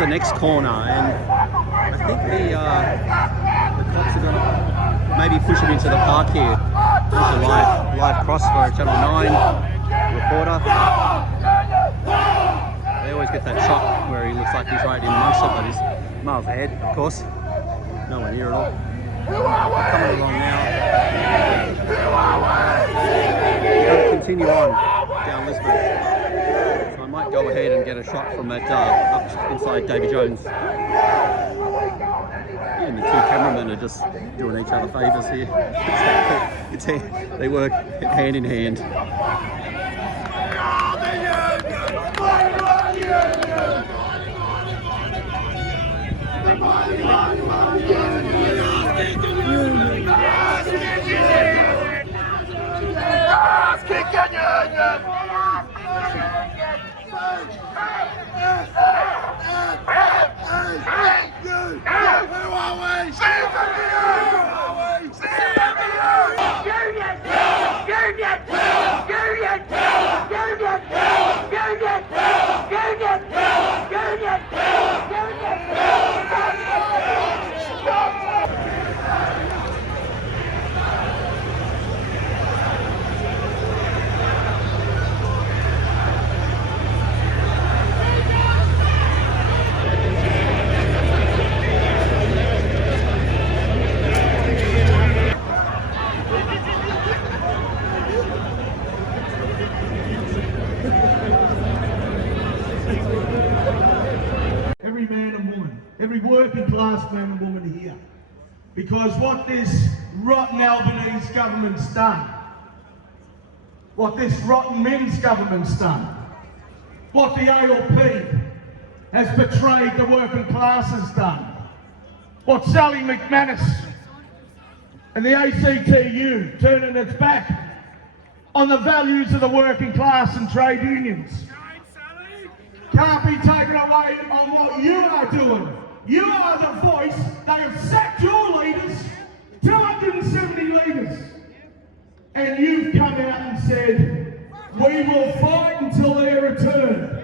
the next corner, and I think the cops are going to maybe push him into the park here. There's a live cross for a Channel 9 reporter. They always get that shot where he looks like he's right in amongst it, but he's miles ahead, of course. Nowhere near at all. Coming along now. Going to continue on down Lisbon. So I might go ahead and get a shot from that up inside Davy Jones. And the two cameramen are just doing each other favours here. They work hand in hand. Every man and woman, every working class man and woman here. Because what this rotten Albanese government's done, what this rotten Men's government's done, what the ALP has betrayed the working class has done, what Sally McManus and the ACTU turning its back on the values of the working class and trade unions can't be taken away on what you are doing. You are the voice. They have sacked your leaders, 270 leaders, and you've come out and said, we will fight until their return.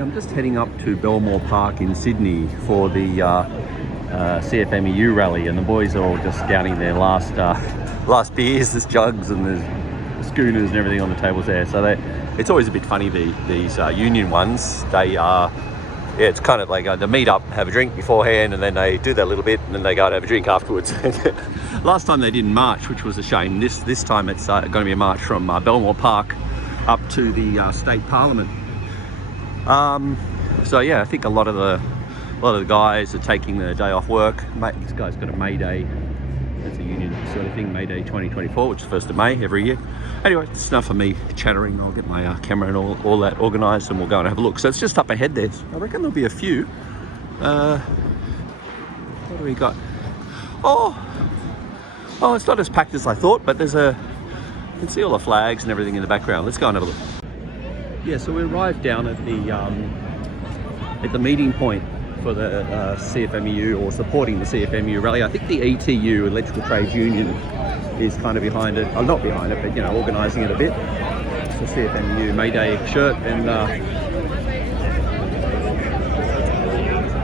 I'm just heading up to Belmore Park in Sydney for the CFMEU rally, and the boys are all just downing their last beers. There's jugs and there's schooners and everything on the tables there. So it's always a bit funny, these union ones. They are, it's kind of like they meet up, have a drink beforehand, and then they do that little bit, and then they go and have a drink afterwards. Last time they didn't march, which was a shame. This time it's going to be a march from Belmore Park up to the State Parliament. So yeah, I think a lot of the guys are taking the day off work. This guy's got a May Day. That's a union sort of thing, May Day 2024, which is 1st of May every year. Anyway, it's enough of me chattering. I'll get my camera and all that organised, and we'll go and have a look. So it's just up ahead there. I reckon there'll be a few. What do we got? Oh, it's not as packed as I thought, but you can see all the flags and everything in the background. Let's go and have a look. Yeah, so we arrived down at the meeting point for the CFMEU, or supporting the CFMEU rally. I think the ETU, Electrical Trades Union, is kind of behind it. Oh, not behind it, but you know, organising it a bit. It's the CFMEU May Day shirt, and the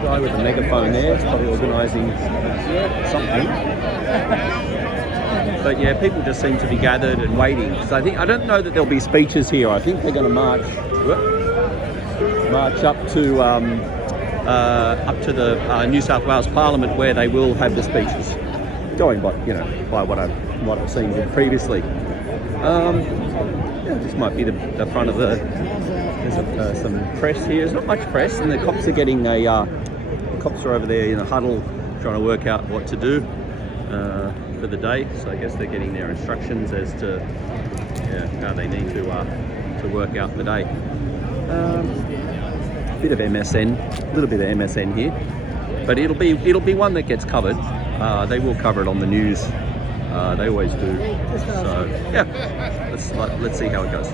guy with the megaphone there is probably organising something. But yeah, people just seem to be gathered and waiting. So I don't know that there'll be speeches here. I think they're going to march up to the New South Wales Parliament, where they will have the speeches. Going by what I've seen previously. Yeah, this might be the front of the. There's some press here. There's not much press, and the cops are getting the cops are over there in a huddle trying to work out what to do for the day. So I guess they're getting their instructions as to how they need to work out the day. Bit of MSN, a little bit of MSN here, but it'll be one that gets covered. They will cover it on the news. They always do. So yeah, let's see how it goes.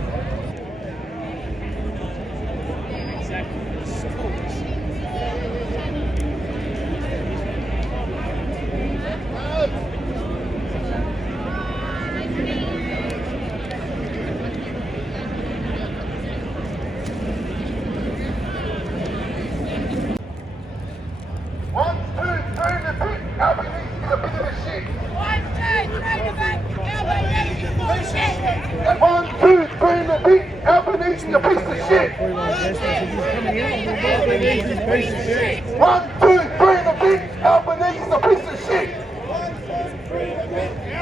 1, 2, 3 in the bin. Albanese is a piece of shit.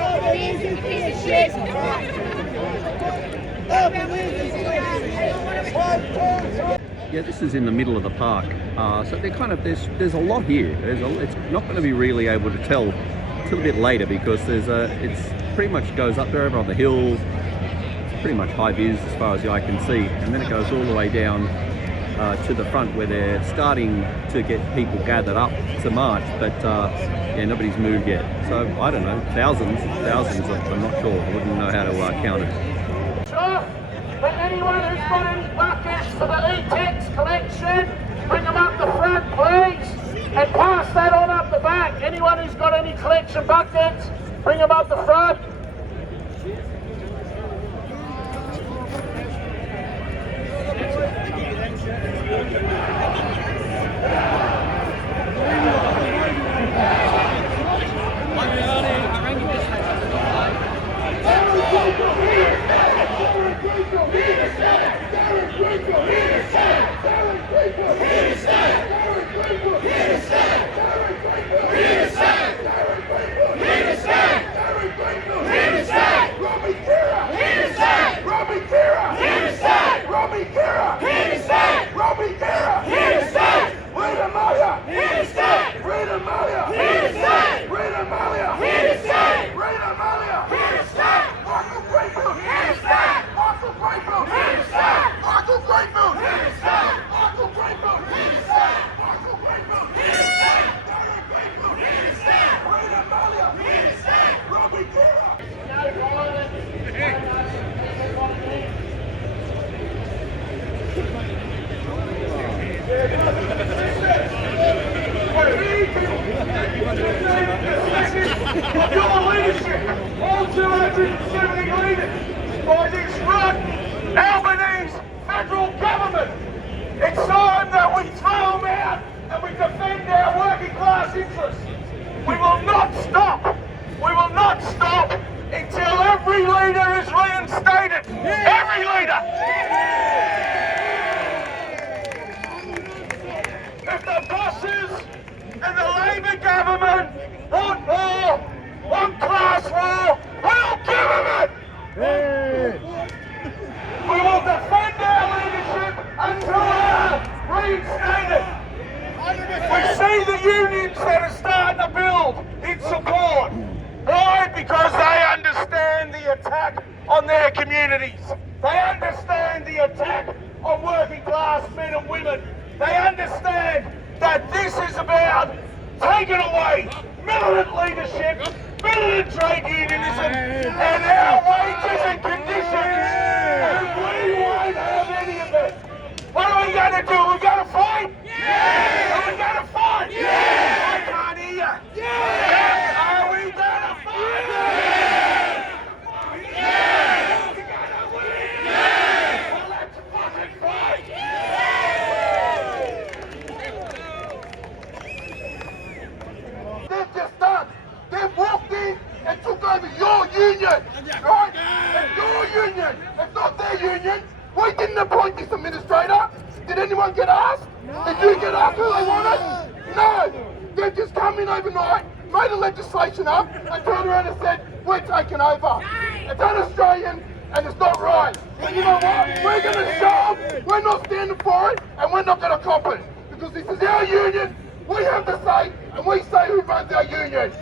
Albanese is a piece of shit. Yeah, this is in the middle of the park, so they're kind of there's a lot here. It's not going to be really able to tell till a bit later because it's pretty much goes up there over on the hill. It's pretty much high vis as far as the eye can see, and then it goes all the way down to the front where they're starting to get people gathered up to march, but yeah, nobody's moved yet. So I don't know, thousands. I'm not sure. I wouldn't know how to count it. But anyone who's got any buckets for the e-text collection, bring them up the front, please, and pass that on up the back. Anyone who's got any collection buckets, bring them up the front. Your leadership, all 270 leaders, by this run, Albanese federal government. It's time that we throw them out and we defend our working class interests. We will not stop. We will not stop until every leader is reinstated. Every leader. If the bosses and the Labor government want war, want class war, we'll give them it! We will defend our leadership until they're reinstated. We see the unions that are starting to build in support. Why? Because they understand the attack on their communities. They understand the attack on working class men and women. They understand that this is about taking away militant leadership, militant trade unionism, and our wages and conditions. And we won't have any of it. What are we going to do? We're going to fight? Yeah! Are we going to fight? Yeah! I can't hear you. Yeah! Are we going to fight? Yeah! Yeah! We're going to win? Yeah! Well, let's fucking fight! They've just done. They've walked in and took over your union, right? It's your union. It's not their union. We didn't appoint this administrator. Did anyone get asked? No. Did you get asked who they wanted? No. They've just come in overnight, made a legislation up, and turned around and said, we're taking over. It's un-Australian and it's not right. And you know what? We're going to show them we're not standing for it and we're not going to cop it. Because this is our union, we have the say, and we say who runs our union.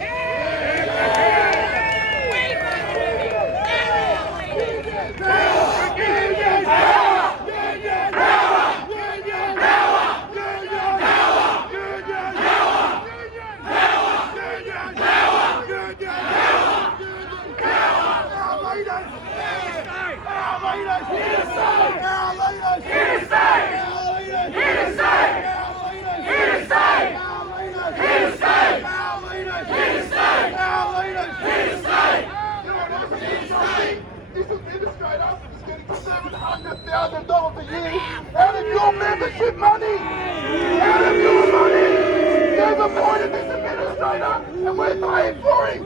$700,000 a year out of your membership money! Out of your money! They've appointed this administrator and we're paying for him!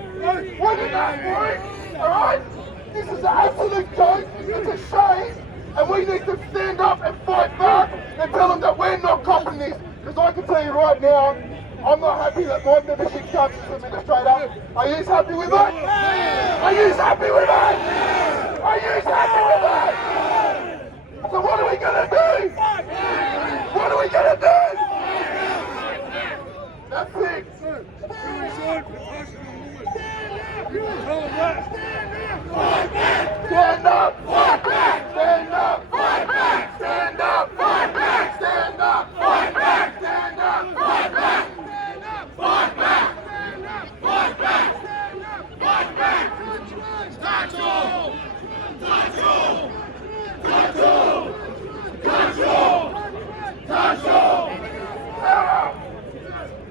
We're going to for him! Alright? This is an absolute joke, it's a shame, And we need to stand up and fight back and tell them that we're not copping this. Because I can tell you right now, I'm not happy that my membership comes as administrator. Are you happy with that? Are you happy with that? Are you happy with that? So what are we going to do? What are we going to do? That's it. Stand up! Fight back! Stand up! Fight back! Stand up! Fight back! Stand up! Fight back! Stand up! Fight back! Fight back! Fight back! Fight back! Control! Control! Control! Control! Control!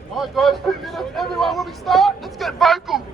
Alright guys, 2 minutes. Everyone, when we start, let's get vocal.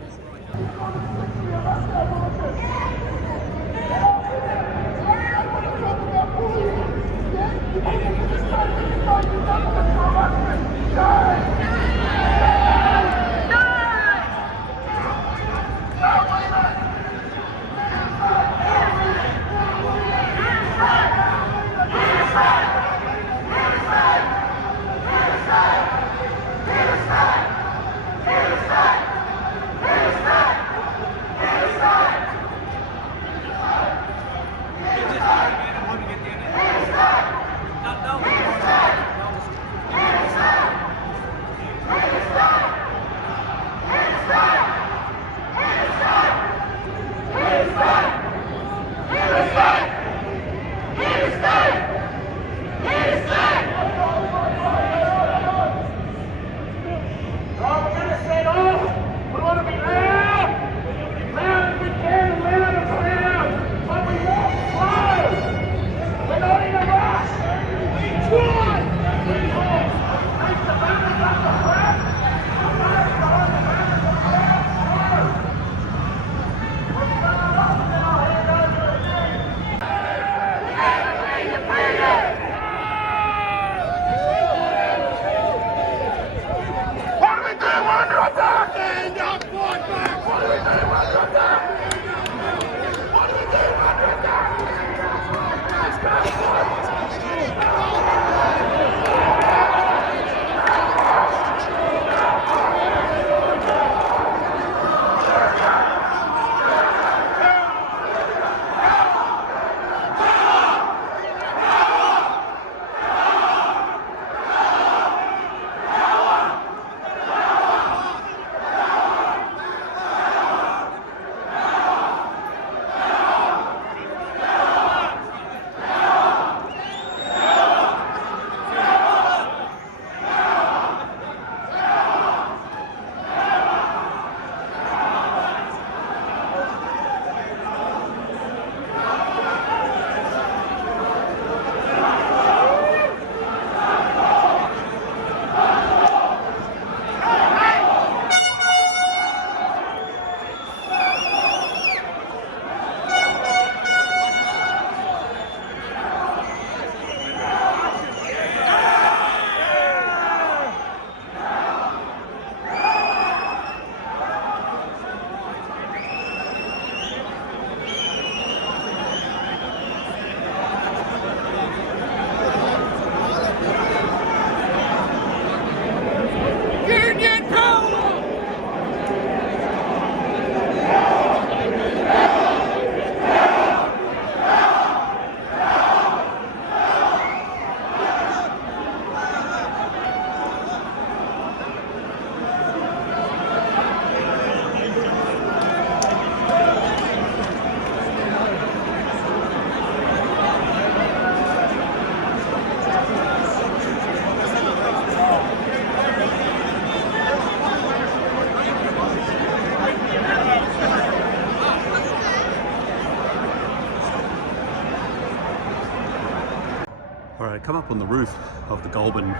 Alright, come up on the roof of the Goulburn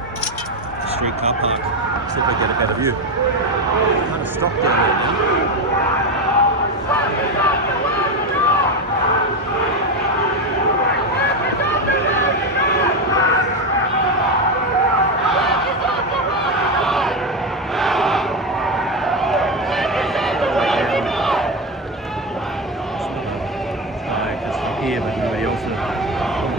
Street car park, see if we get a better view. Kind of stopped down there now. Here, but nobody else is.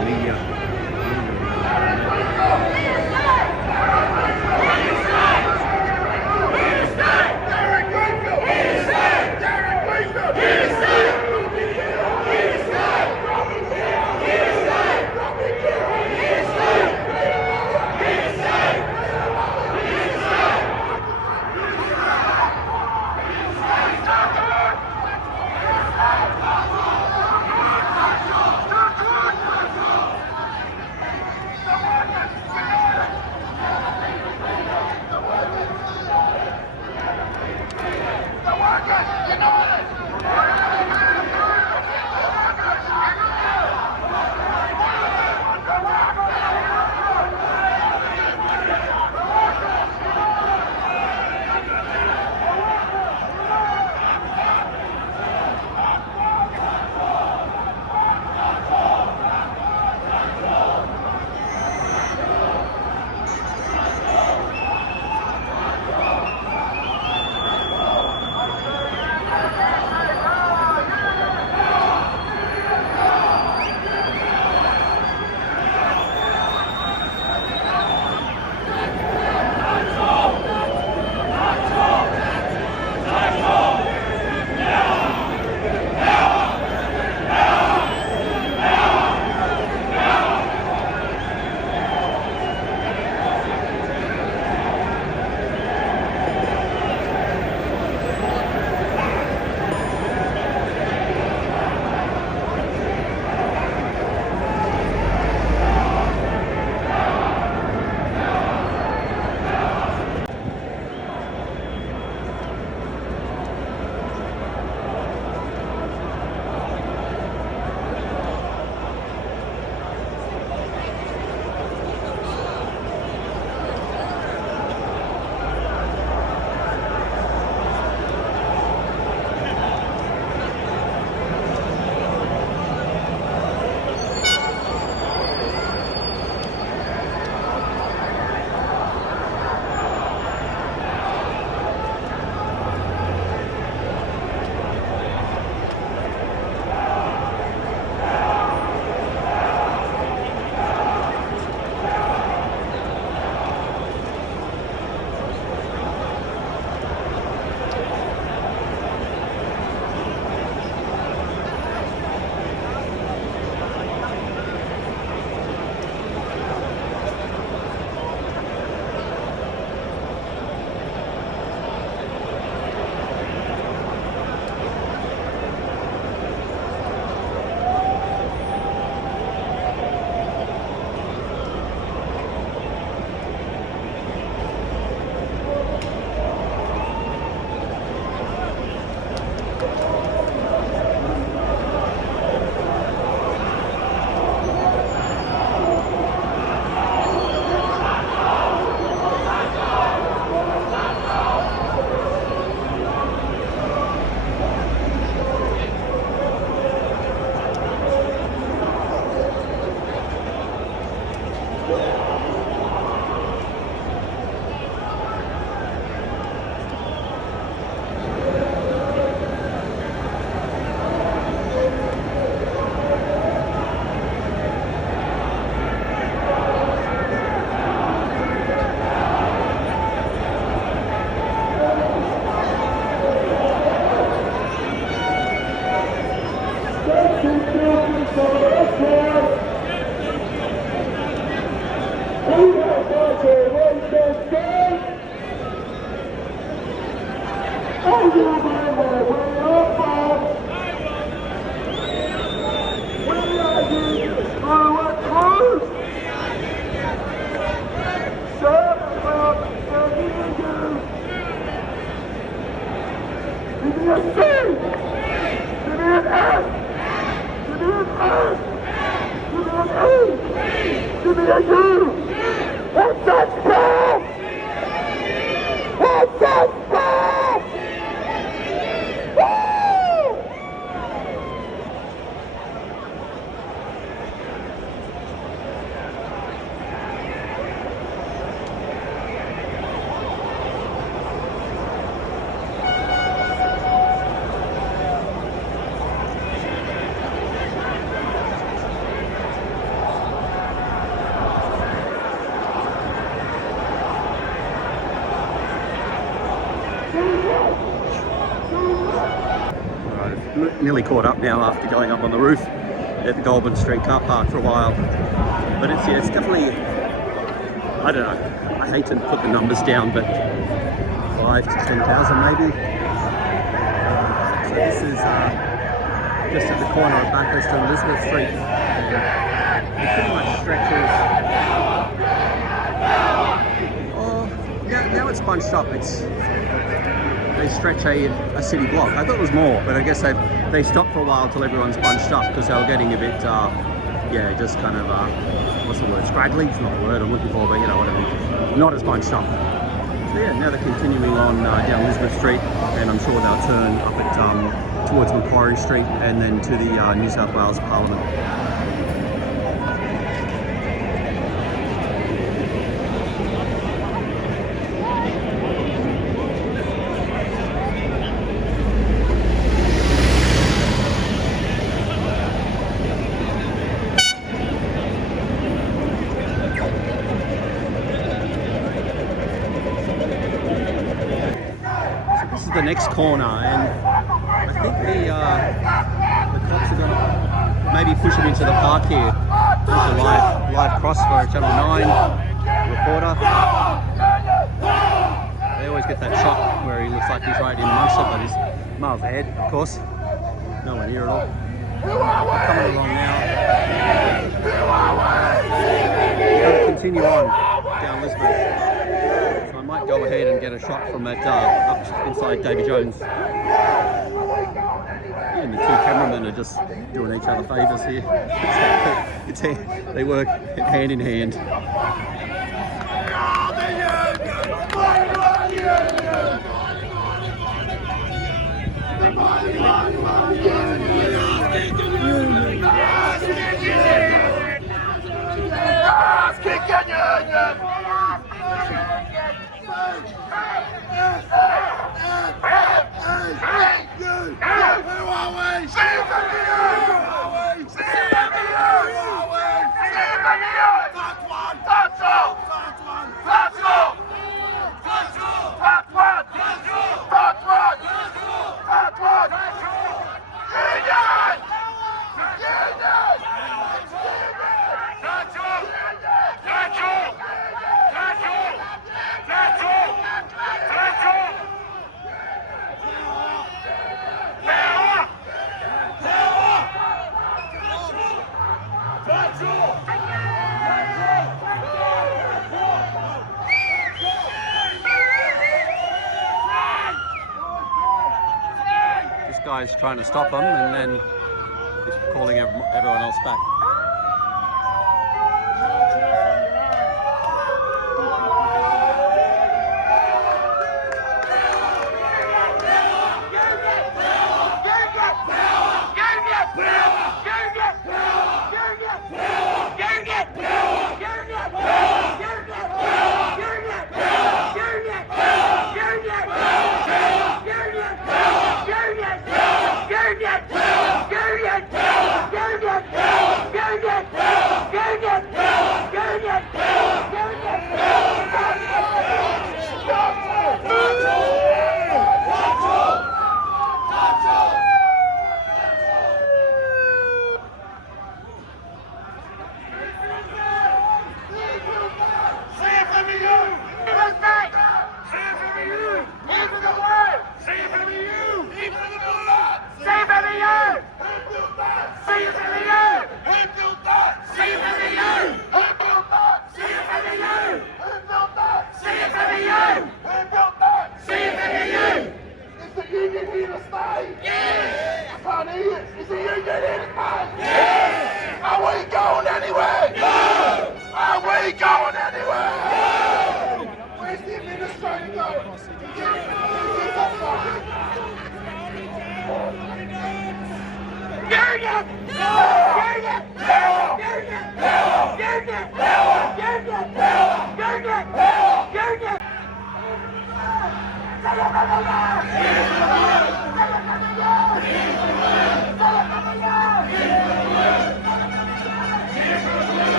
Nearly caught up now after going up on the roof at the Goulburn Street car park for a while. But it's definitely, I don't know, I hate to put the numbers down, but 5 to 10,000 maybe. So this is just at the corner of Bathurst and Elizabeth Street. It pretty much stretches. Now it's bunched up. They stretch a city block. I thought it was more, but I guess they stopped for a while till everyone's bunched up because they were getting a bit, just kind of, what's the word? Scraggly? It's not the word I'm looking for, but you know what I mean. Not as bunched up. So yeah, now they're continuing on down Elizabeth Street, and I'm sure they'll turn up at towards Macquarie Street and then to the New South Wales Parliament. The next corner, and I think the cops are going to maybe push him into the park here. There's a live cross for a Channel 9 reporter. They always get that shot where he looks like he's right in amongst it, but he's miles ahead, of course. Nowhere near at all. They're coming along now. We're going to continue on down Lisbon. Might go ahead and get a shot from that up inside Davy Jones. And the two cameramen are just doing each other favours here. They work hand in hand. Guy's trying to stop them, and then he's calling everyone else back.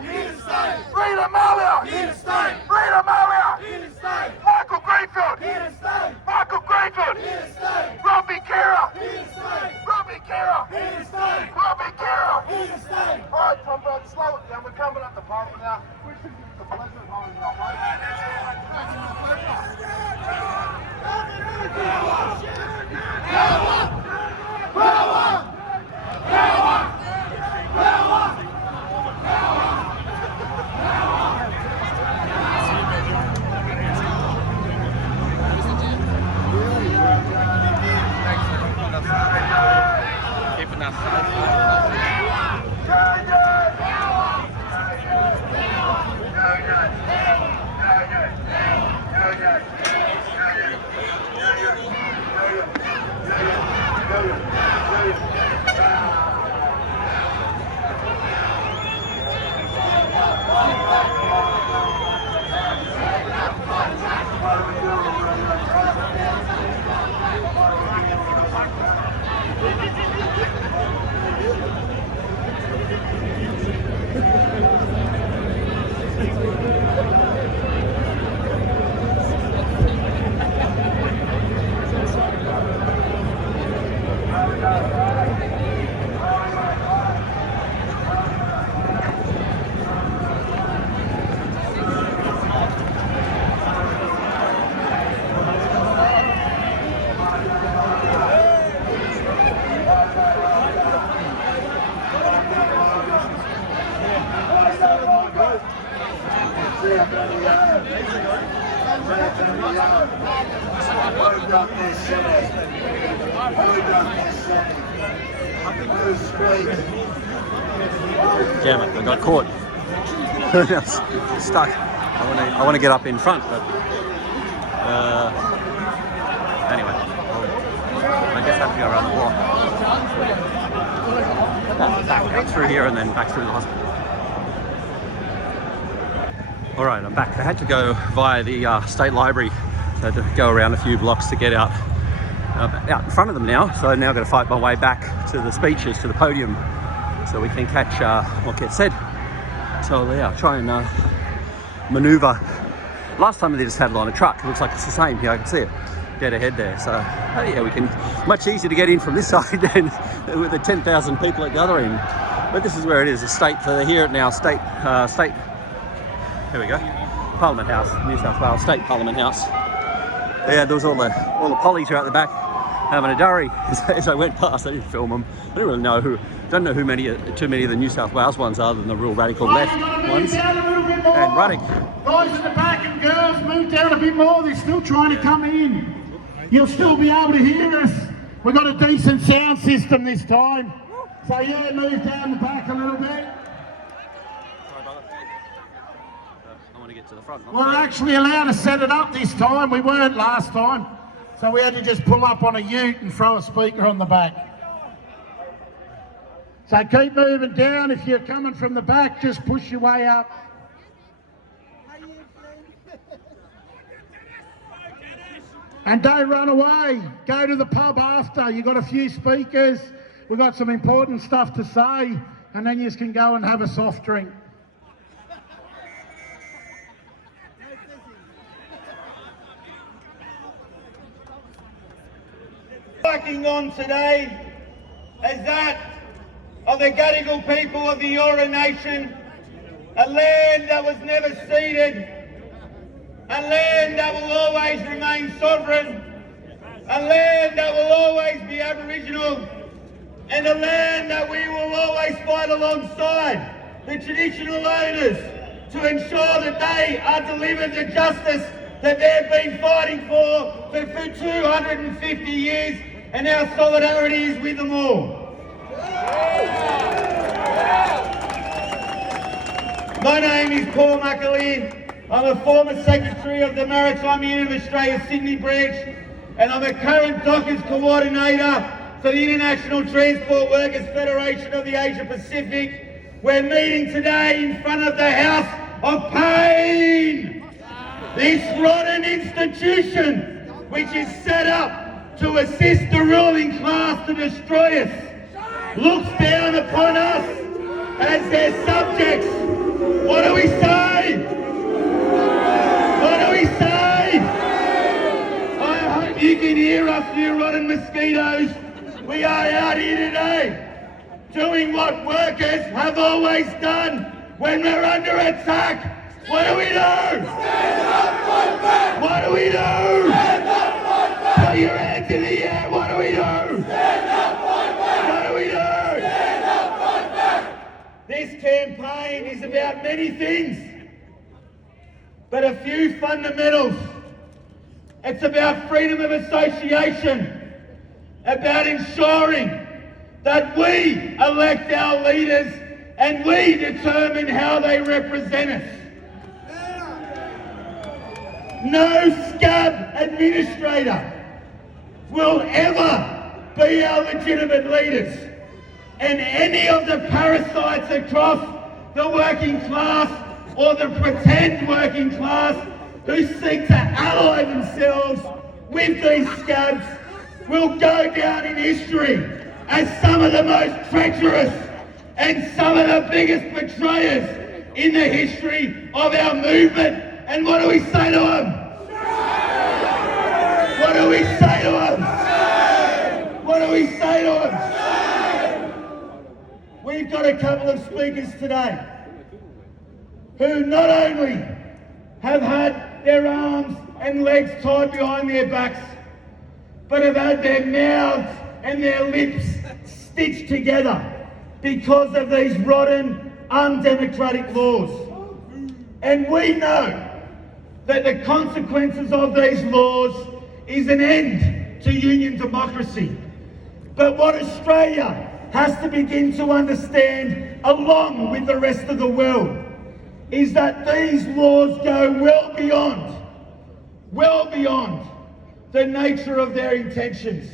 Here to stay. Rita Malia. Here to stay. Rita Malia. Here to stay. Michael Greenfield. Here to stay. Michael Greenfield. Here to stay. Robbie Kira. Here to stay. Robbie Kira. Here to stay. Robbie Kira. Here to stay. All right, Tom, slow it down. We're coming up the parliament now. We should give the pleasure of holding it up, mate. Power! Power! Power! Power! Keeping us Damn it, I got caught. Stuck. I want to get up in front, but anyway, I guess I have to go around the block. Back through here and then back through the hospital. All right, I'm back. I had to go via the State Library. So I had to go around a few blocks to get out in front of them now. So I'm now going to fight my way back to the speeches, to the podium, so we can catch what gets said. So yeah, try and manoeuvre. Last time they just had it on a truck. It looks like it's the same here. I can see it dead ahead there. So yeah, we can. Much easier to get in from this side than with the 10,000 people at the other end. But this is where it is. The state. So they're here at now. State. Here we go. Parliament House, New South Wales State Parliament House. Yeah, there was all the pollies are out the back having a durry as I went past. I didn't film them. I don't really know don't know too many of the New South Wales ones other than the real radical left ones. And running. Guys in the back and girls, move down a bit more. They're still trying to come in. You'll still be able to hear us. We've got a decent sound system this time. So yeah, move down the back a little bit. To the front. We're actually allowed to set it up this time. We weren't last time. So we had to just pull up on a ute and throw a speaker on the back. So keep moving down. If you're coming from the back, just push your way up. And don't run away. Go to the pub after. You've got a few speakers. We've got some important stuff to say. And then you can go and have a soft drink. Working on today is that of the Gadigal people of the Eora Nation, a land that was never ceded, a land that will always remain sovereign, a land that will always be Aboriginal, and a land that we will always fight alongside the traditional owners to ensure that they are delivered the justice that they've been fighting for 250 years. And our solidarity is with them all. My name is Paul Macquarie. I'm a former Secretary of the Maritime Union of Australia Sydney branch, and I'm a current Dockers Coordinator for the International Transport Workers Federation of the Asia Pacific. We're meeting today in front of the House of Pain. This rotten institution, which is set up to assist the ruling class to destroy us, looks down upon us as their subjects out here today doing what workers have always done when we're under attack. What do we do? Stand up, fight back! What do we do? Stand up, fight back! Put your hands in the air. What do we do? Stand up, fight back! What do we do? Stand up, fight back! This campaign is about many things, but a few fundamentals. It's about freedom of association, about ensuring that we elect our leaders and we determine how they represent us. No scab administrator will ever be our legitimate leaders. And any of the parasites across the working class or the pretend working class who seek to ally themselves with these scabs will go down in history as some of the most treacherous and some of the biggest betrayers in the history of our movement. And what do we say to them? What do we say to them? What do we say to them? We've got a couple of speakers today who not only have had their arms and legs tied behind their backs, but have had their mouths and their lips stitched together because of these rotten, undemocratic laws. And we know that the consequences of these laws is an end to union democracy. But what Australia has to begin to understand, along with the rest of the world, is that these laws go well beyond the nature of their intentions.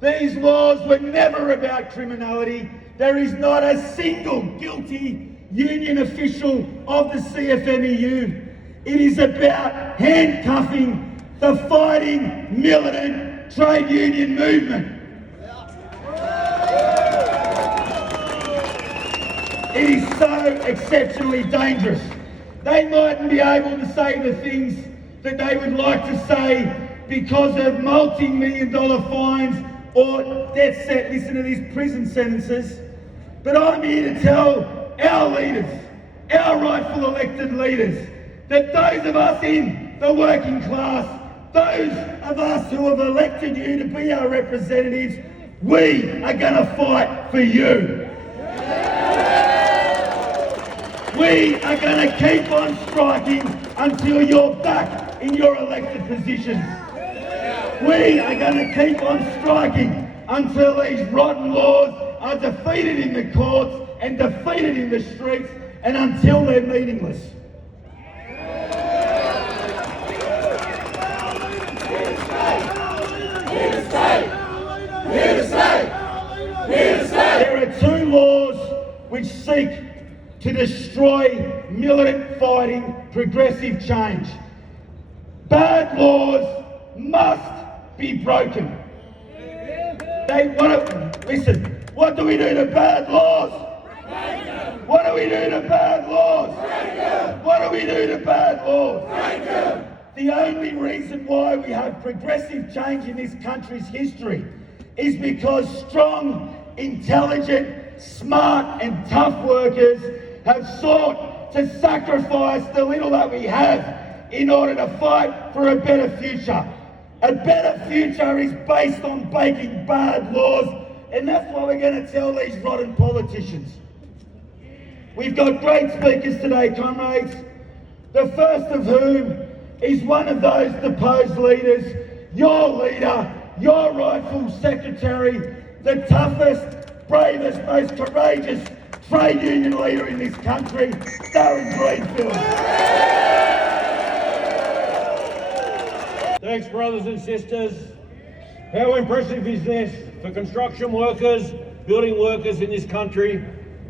These laws were never about criminality. There is not a single guilty union official of the CFMEU. It is about handcuffing the fighting, militant trade union movement. It is so exceptionally dangerous. They mightn't be able to say the things that they would like to say because of multi-million-dollar fines or death set, listen to these prison sentences. But I'm here to tell our leaders, our rightful elected leaders, that those of us in the working class, those of us who have elected you to be our representatives, we are going to fight for you. We are going to keep on striking until you're back in your elected positions. We are going to keep on striking until these rotten laws are defeated in the courts and defeated in the streets, and until they're meaningless. There are two laws which seek to destroy militant fighting, progressive change. Bad laws must be broken. They want to, listen, what do we do to bad laws? What do we do to bad laws? What do we do to bad laws? The only reason why we have progressive change in this country's history is because strong, intelligent, smart and tough workers have sought to sacrifice the little that we have in order to fight for a better future. A better future is based on breaking bad laws, and that's what we're going to tell these rotten politicians. We've got great speakers today, comrades, the first of whom is one of those deposed leaders, your leader, your rightful secretary, the toughest, bravest, most courageous trade union leader in this country, Darren Greenfield. Thanks, brothers and sisters. How impressive is this for construction workers, building workers in this country,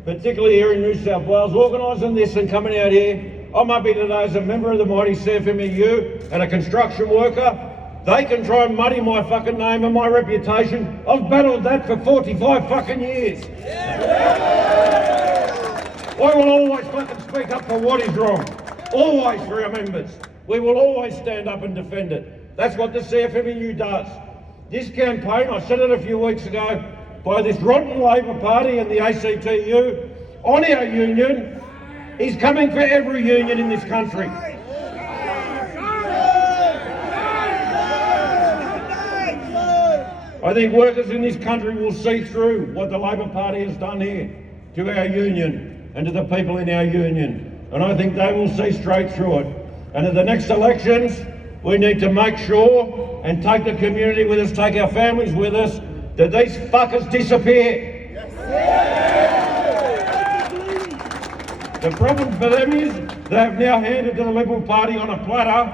particularly here in New South Wales, organising this and coming out here. I'm up here today as a member of the mighty CFMEU and a construction worker. They can try and muddy my fucking name and my reputation. I've battled that for 45 fucking years. I will always fucking speak up for what is wrong. Always for our members. We will always stand up and defend it. That's what the CFMEU does. This campaign, I said it a few weeks ago, by this rotten Labor Party and the ACTU on our union is coming for every union in this country. I think workers in this country will see through what the Labor Party has done here to our union and to the people in our union. And I think they will see straight through it. And at the next elections, we need to make sure and take the community with us, take our families with us, that these fuckers disappear. The problem for them is they have now handed to the Liberal Party on a platter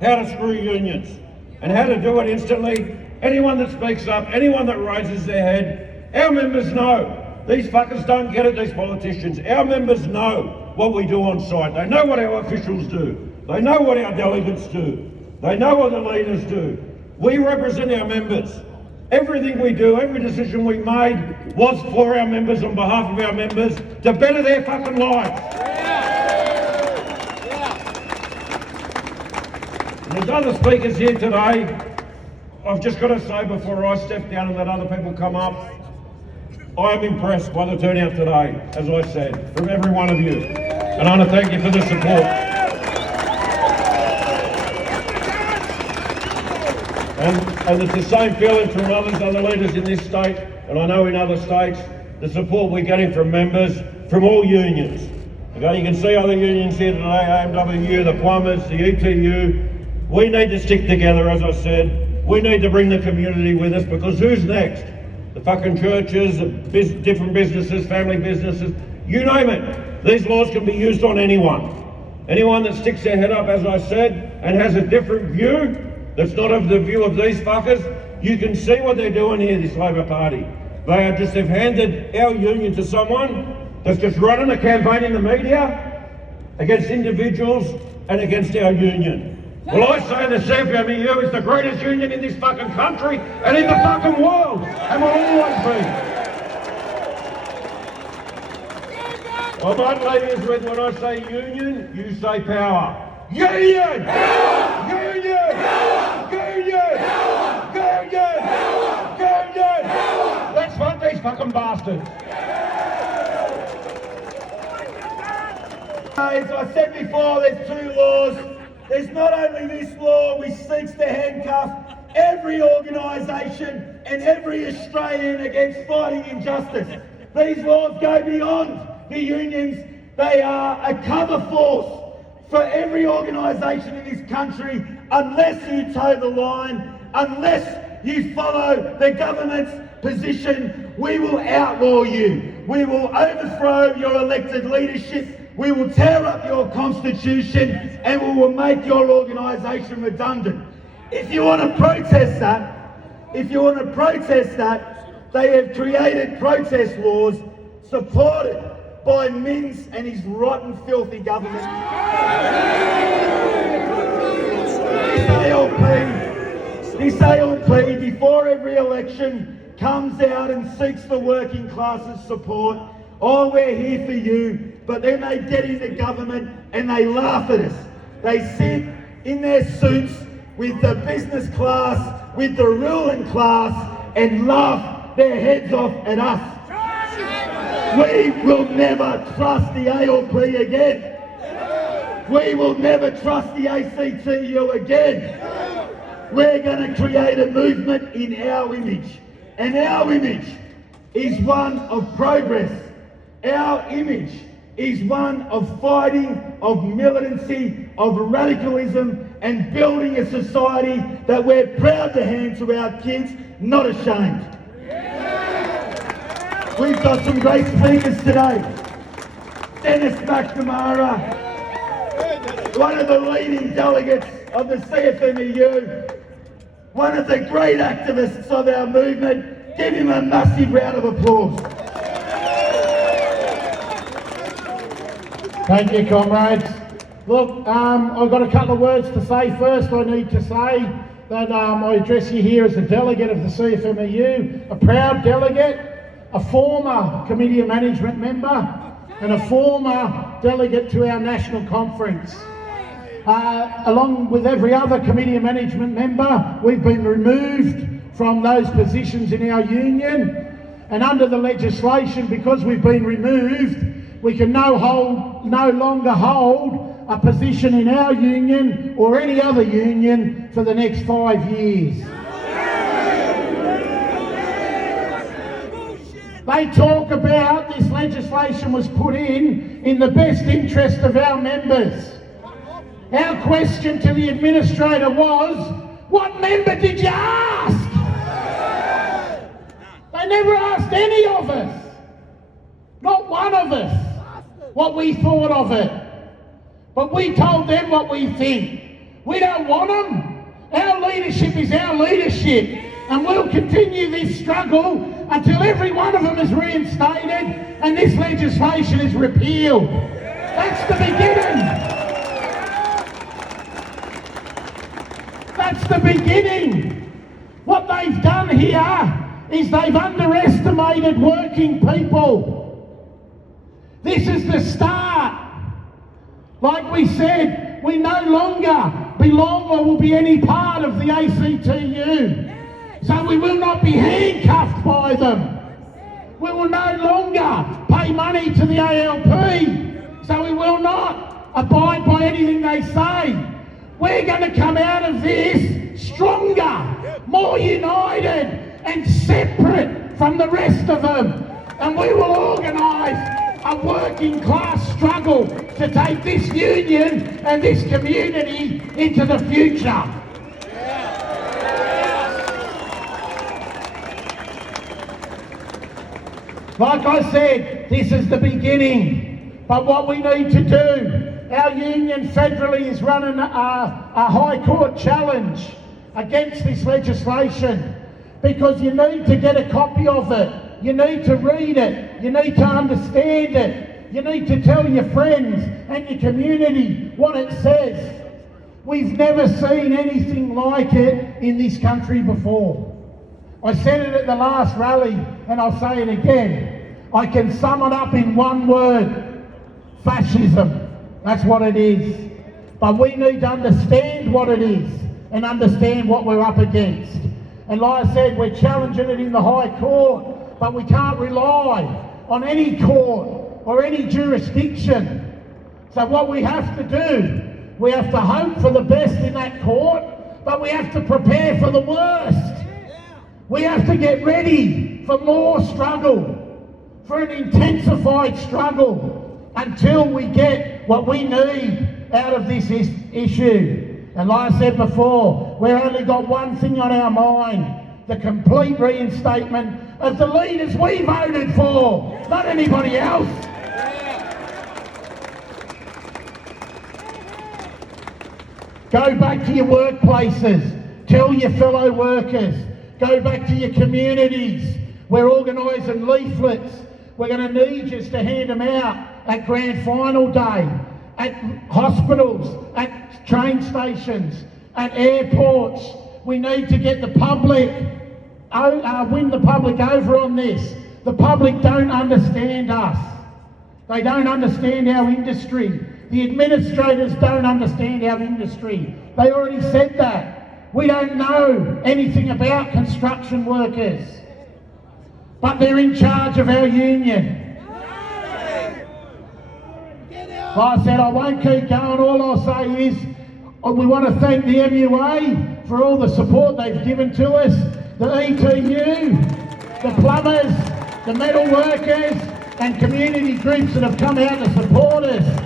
how to screw unions and how to do it instantly. Anyone that speaks up, anyone that raises their head, our members know. These fuckers don't get it, these politicians. Our members know what we do on site. They know what our officials do. They know what our delegates do. They know what the leaders do. We represent our members. Everything we do, every decision we made was for our members, on behalf of our members, to better their fucking lives. And there's other speakers here today. I've just got to say before I step down and let other people come up, I am impressed by the turnout today, as I said, from every one of you. And I want to thank you for the support. And it's the same feeling from others, other leaders in this state, and I know in other states, the support we're getting from members from all unions. Okay, you can see other unions here today, AMWU, the plumbers, the ETU. We need to stick together, as I said. We need to bring the community with us, because who's next? The fucking churches, different businesses, family businesses, you name it. These laws can be used on anyone. Anyone that sticks their head up, as I said, and has a different view, that's not of the view of these fuckers, you can see what they're doing here, this Labor Party. They've handed our union to someone that's just running a campaign in the media against individuals and against our union. Well, I say the CFMEU is the greatest union in this fucking country and in the fucking world, and will always be. I might leave you with, when I say union, you say power. Union! Power! Union! Power! Union! Power! Union! Power! Union! Power! Let's fuck these fucking bastards. As I said before, there's two laws. There's not only this law which seeks to handcuff every organisation and every Australian against fighting injustice. These laws go beyond the unions. They are a cover force for every organisation in this country. Unless you toe the line, unless you follow the government's position, we will outlaw you. We will overthrow your elected leadership. We will tear up your constitution, and we will make your organisation redundant. If you want to protest that, they have created protest laws supported by Minns and his rotten, filthy government. This ALP, before every election, comes out and seeks the working class's support. Oh, we're here for you. But then they get into government and they laugh at us. They sit in their suits with the business class, with the ruling class, and laugh their heads off at us. We will never trust the ALP again. We will never trust the ACTU again. We're going to create a movement in our image. And our image is one of progress. Our image is one of fighting, of militancy, of radicalism, and building a society that we're proud to hand to our kids, not ashamed. We've got some great speakers today. Dennis McNamara, one of the leading delegates of the CFMEU, one of the great activists of our movement. Give him a massive round of applause. Thank you, comrades. Look, I've got a couple of words to say. First, I need to say that I address you here as a delegate of the CFMEU, a proud delegate, a former committee of management member, and a former delegate to our national conference. Along with every other committee of management member, we've been removed from those positions in our union. And under the legislation, because we've been removed, we can no longer hold a position in our union or any other union for the next 5 years. They talk about this legislation was put in the best interest of our members. Our question to the administrator was, what member did you ask? They never asked any of us, not one of us, what we thought of it. But we told them what we think. We don't want them. Our leadership is our leadership, and we'll continue this struggle until every one of them is reinstated and this legislation is repealed. That's the beginning. That's the beginning. What they've done here is they've underestimated working people. This is the start. Like we said, we no longer belong or will be any part of the ACTU. So we will not be handcuffed by them. We will no longer pay money to the ALP. So we will not abide by anything they say. We're going to come out of this stronger, more united and separate from the rest of them. And we will organise a working class struggle to take this union and this community into the future. Like I said, this is the beginning. But what we need to do, our union federally is running a High Court challenge against this legislation, because you need to get a copy of it. You need to read it. You need to understand it. You need to tell your friends and your community what it says. We've never seen anything like it in this country before. I said it at the last rally, and I'll say it again. I can sum it up in one word: fascism. That's what it is. But we need to understand what it is and understand what we're up against. And like I said, we're challenging it in the High Court, but we can't rely on any court or any jurisdiction. So what we have to do, we have to hope for the best in that court, but we have to prepare for the worst. We have to get ready for more struggle, for an intensified struggle, until we get what we need out of this issue. And like I said before, we've only got one thing on our mind: the complete reinstatement of the leaders we voted for, not anybody else. Go back to your workplaces, tell your fellow workers, go back to your communities. We're organising leaflets. We're going to need you to hand them out at grand final day, at hospitals, at train stations, at airports. We need to get the public, win the public over on this. The public don't understand us. They don't understand our industry. The administrators don't understand our industry. They already said that. We don't know anything about construction workers, but they're in charge of our union. Like I said, I won't keep going. All I'll say is we want to thank the MUA for all the support they've given to us, the ETU, the plumbers, the metal workers and community groups that have come out to support us.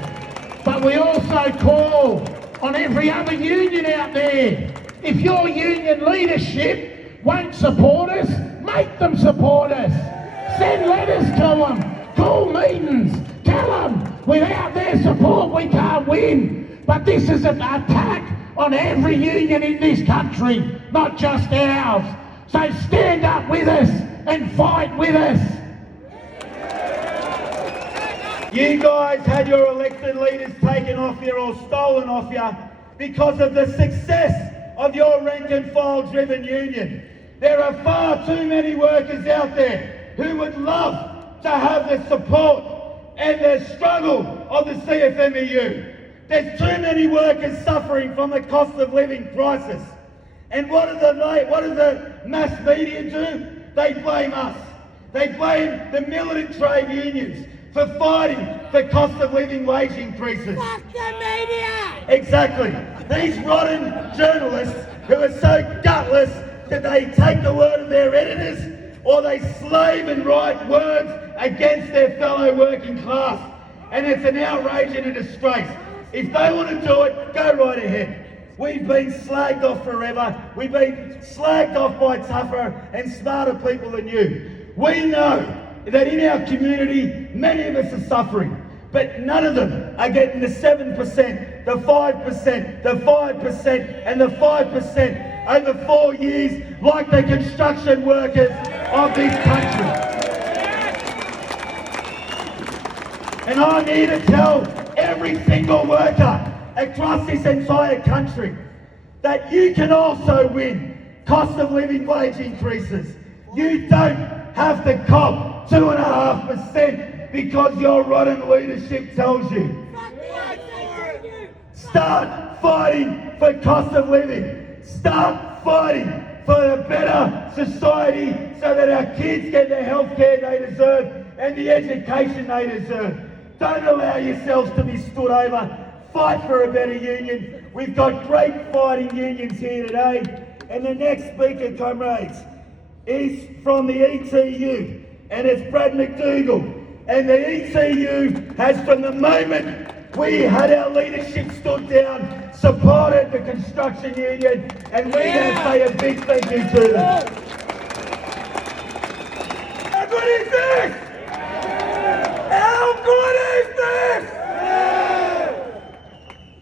But we also call on every other union out there. If your union leadership won't support us, make them support us. Send letters to them, call meetings, tell them without their support we can't win. But this is an attack on every union in this country, not just ours. So stand up with us and fight with us. You guys had your elected leaders taken off you or stolen off you because of the success of your rank and file driven union. There are far too many workers out there who would love to have the support and the struggle of the CFMEU. There's too many workers suffering from the cost of living crisis. And what do the mass media do? They blame us. They blame the militant trade unions for fighting for cost of living wage increases. Fuck the media! Exactly. These rotten journalists who are so gutless that they take the word of their editors or they slave and write words against their fellow working class. And it's an outrage and a disgrace. If they want to do it, go right ahead. We've been slagged off forever. We've been slagged off by tougher and smarter people than you. We know that in our community, many of us are suffering, but none of them are getting the 7%, the 5%, the 5%, and the 5% over 4 years like the construction workers of this country. And I'm here to tell every single worker across this entire country that you can also win cost of living wage increases. You don't have to cop 2.5% because your rotten leadership tells you. Start fighting for cost of living. Start fighting for a better society so that our kids get the health care they deserve and the education they deserve. Don't allow yourselves to be stood over. Fight for a better union. We've got great fighting unions here today. And the next speaker, comrades, is from the ETU, and it's Brad McDougall. And the ETU has, from the moment we had our leadership stood down, supported the construction union, and we're going to say a big thank you to them. How good is this? How good is this?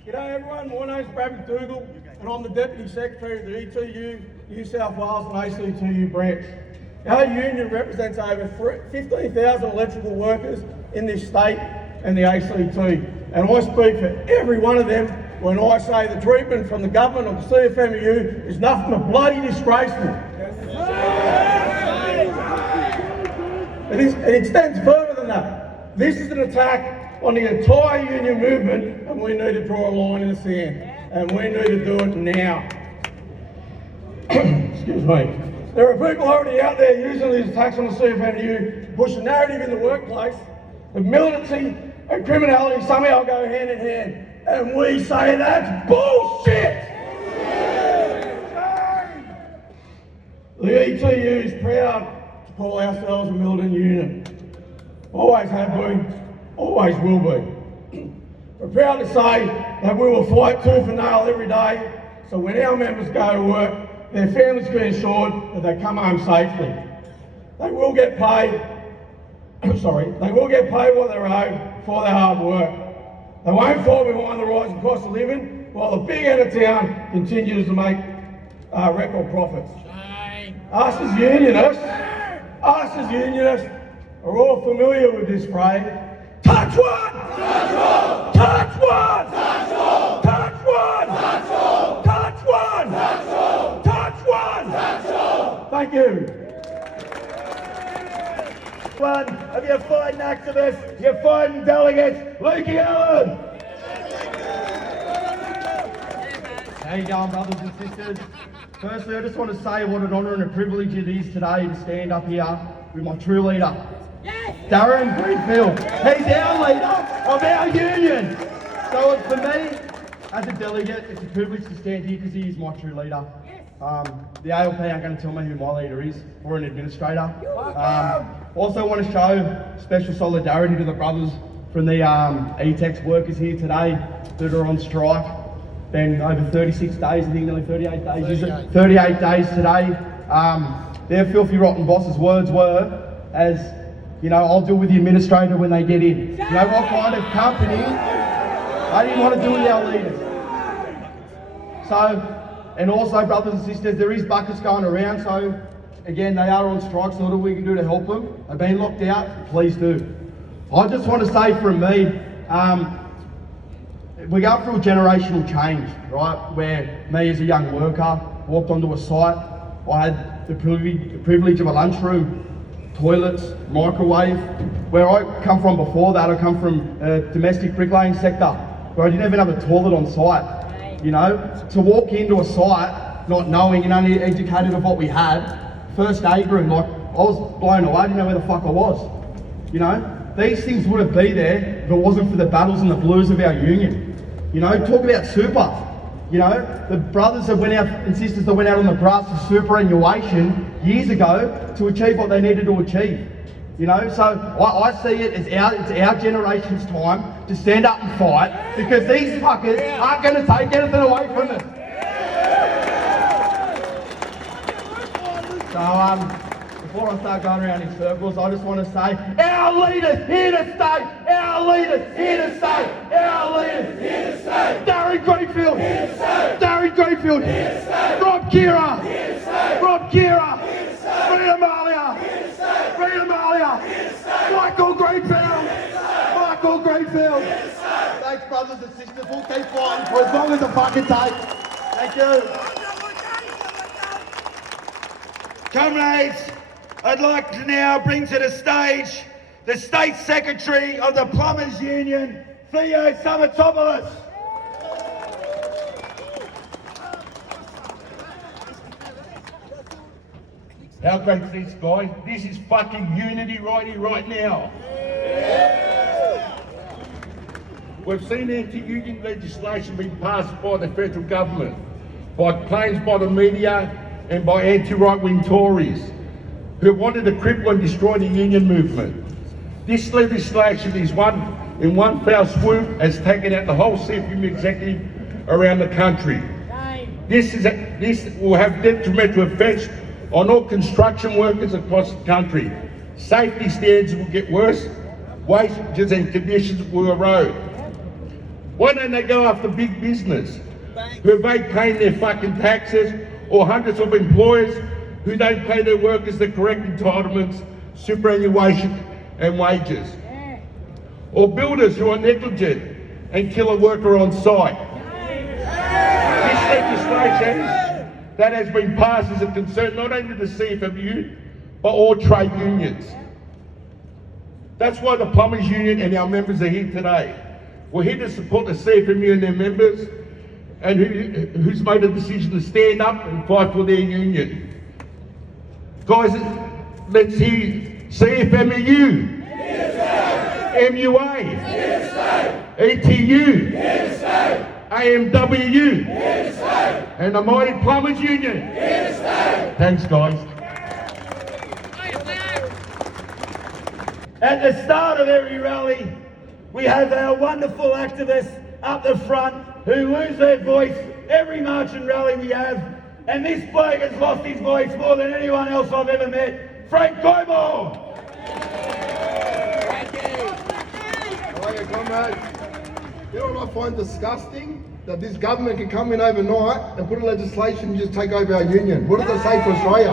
G'day everyone, my name's Brad McDougall and I'm the Deputy Secretary of the ETU, New South Wales and ACTU branch. Our union represents over 15,000 electrical workers in this state and the ACT, and I speak for every one of them when I say the treatment from the government of the CFMEU is nothing but bloody disgraceful. It extends further than that. This is an attack on the entire union movement, and we need to draw a line in the sand, and we need to do it now. Excuse me. There are people already out there using these attacks on the CFMEU to push a narrative in the workplace that militancy and criminality somehow go hand in hand, and we say that's bullshit! The ETU is proud to call ourselves a militant union. Always have been, always will be. We're proud to say that we will fight tooth and nail every day, so when our members go to work, their families can be assured that they come home safely. They will get paid, they will get paid what they're owed for their hard work. They won't fall behind the rising cost of living while the big end of town continues to make record profits. Us as unionists are all familiar with this phrase. Touch one! Touch one! Touch one! Touch one! Touch one! Touch one! Touch one! Touch one! Touch one! Touch one! Thank you. One of your fighting activists, your fighting delegates, Lukey Allen. How you going, brothers and sisters? Firstly, I just want to say what an honour and a privilege it is today to stand up here with my true leader, Darren Greenfield. He's our leader of our union. So for me, as a delegate, it's a privilege to stand here because he is my true leader. The ALP aren't going to tell me who my leader is, or an administrator. Also want to show special solidarity to the brothers from the ETEX workers here today that are on strike. Been over 36 days, I think nearly 38 days, is it? 38 days today. Their filthy rotten boss's words were, as, you know, I'll deal with the administrator when they get in. You know what kind of company they didn't want to do with our leaders. So, and also, brothers and sisters, there is buckets going around, so again, they are on strike, so what we can do to help them? They've been locked out, please do. I just want to say from me, we're going through a generational change, right? Where me as a young worker walked onto a site, I had the privilege of a lunchroom, toilets, microwave. Where I come from before that, I come from a domestic bricklaying sector, where I didn't even have a toilet on site. You know, to walk into a site not knowing and uneducated of what we had, first aid room, like was blown away. I didn't know where the fuck I was. You know, these things wouldn't be there if it wasn't for the battles and the blues of our union. You know, talk about super. You know, the brothers that went out and sisters that went out on the grass of superannuation years ago to achieve what they needed to achieve. You know, so I see it as it's our generation's time to stand up and fight, because these fuckers aren't going to take anything away from us. So, before I start going around in circles, I just want to say, our leaders here to stay! Our leaders here to stay! Our leaders here to stay! Darren Greenfield! Here to stay! Darren Greenfield! Here to stay! Rob Kira! Here to stay! Rob Kira! Here to stay! Rita Malia! Here to stay! Rita Malia! Here to stay! Michael Greenfield! Michael Greenfield! Here to stay! Thanks, brothers and sisters. We'll keep fighting for as long as it fucking takes. Thank you. Comrades, I'd like to now bring to the stage the State Secretary of the Plumbers Union, Theo Samatopoulos. How great is this, guys? This is fucking unity right now. We've seen anti-union legislation being passed by the federal government, by claims by the media and by anti-right-wing Tories who wanted to cripple and destroy the union movement. This legislation is in one foul swoop has taken out the whole CFMEU executive around the country. This will have detrimental effects on all construction workers across the country. Safety standards will get worse, wages and conditions will erode. Why don't they go after big business who evade paying their fucking taxes, or hundreds of employers who don't pay their workers the correct entitlements, superannuation and wages? Or builders who are negligent and kill a worker on site? This legislation that has been passed is a concern not only to the CFMEU, but all trade unions. That's why the Plumbers Union and our members are here today. We're here to support the CFMEU and their members, and who's made a decision to stand up and fight for their union. Guys, let's hear CFMEU, MUA, ETU, AMWU, and the mighty Plumbers Union. Thanks, guys. At the start of every rally, we have our wonderful activists up the front who lose their voice every march and rally we have. And this bloke has lost his voice more than anyone else I've ever met. Frank Belmore! How are you, comrades? You know what I find disgusting? That this government can come in overnight and put a legislation and just take over our union. What does that say for Australia?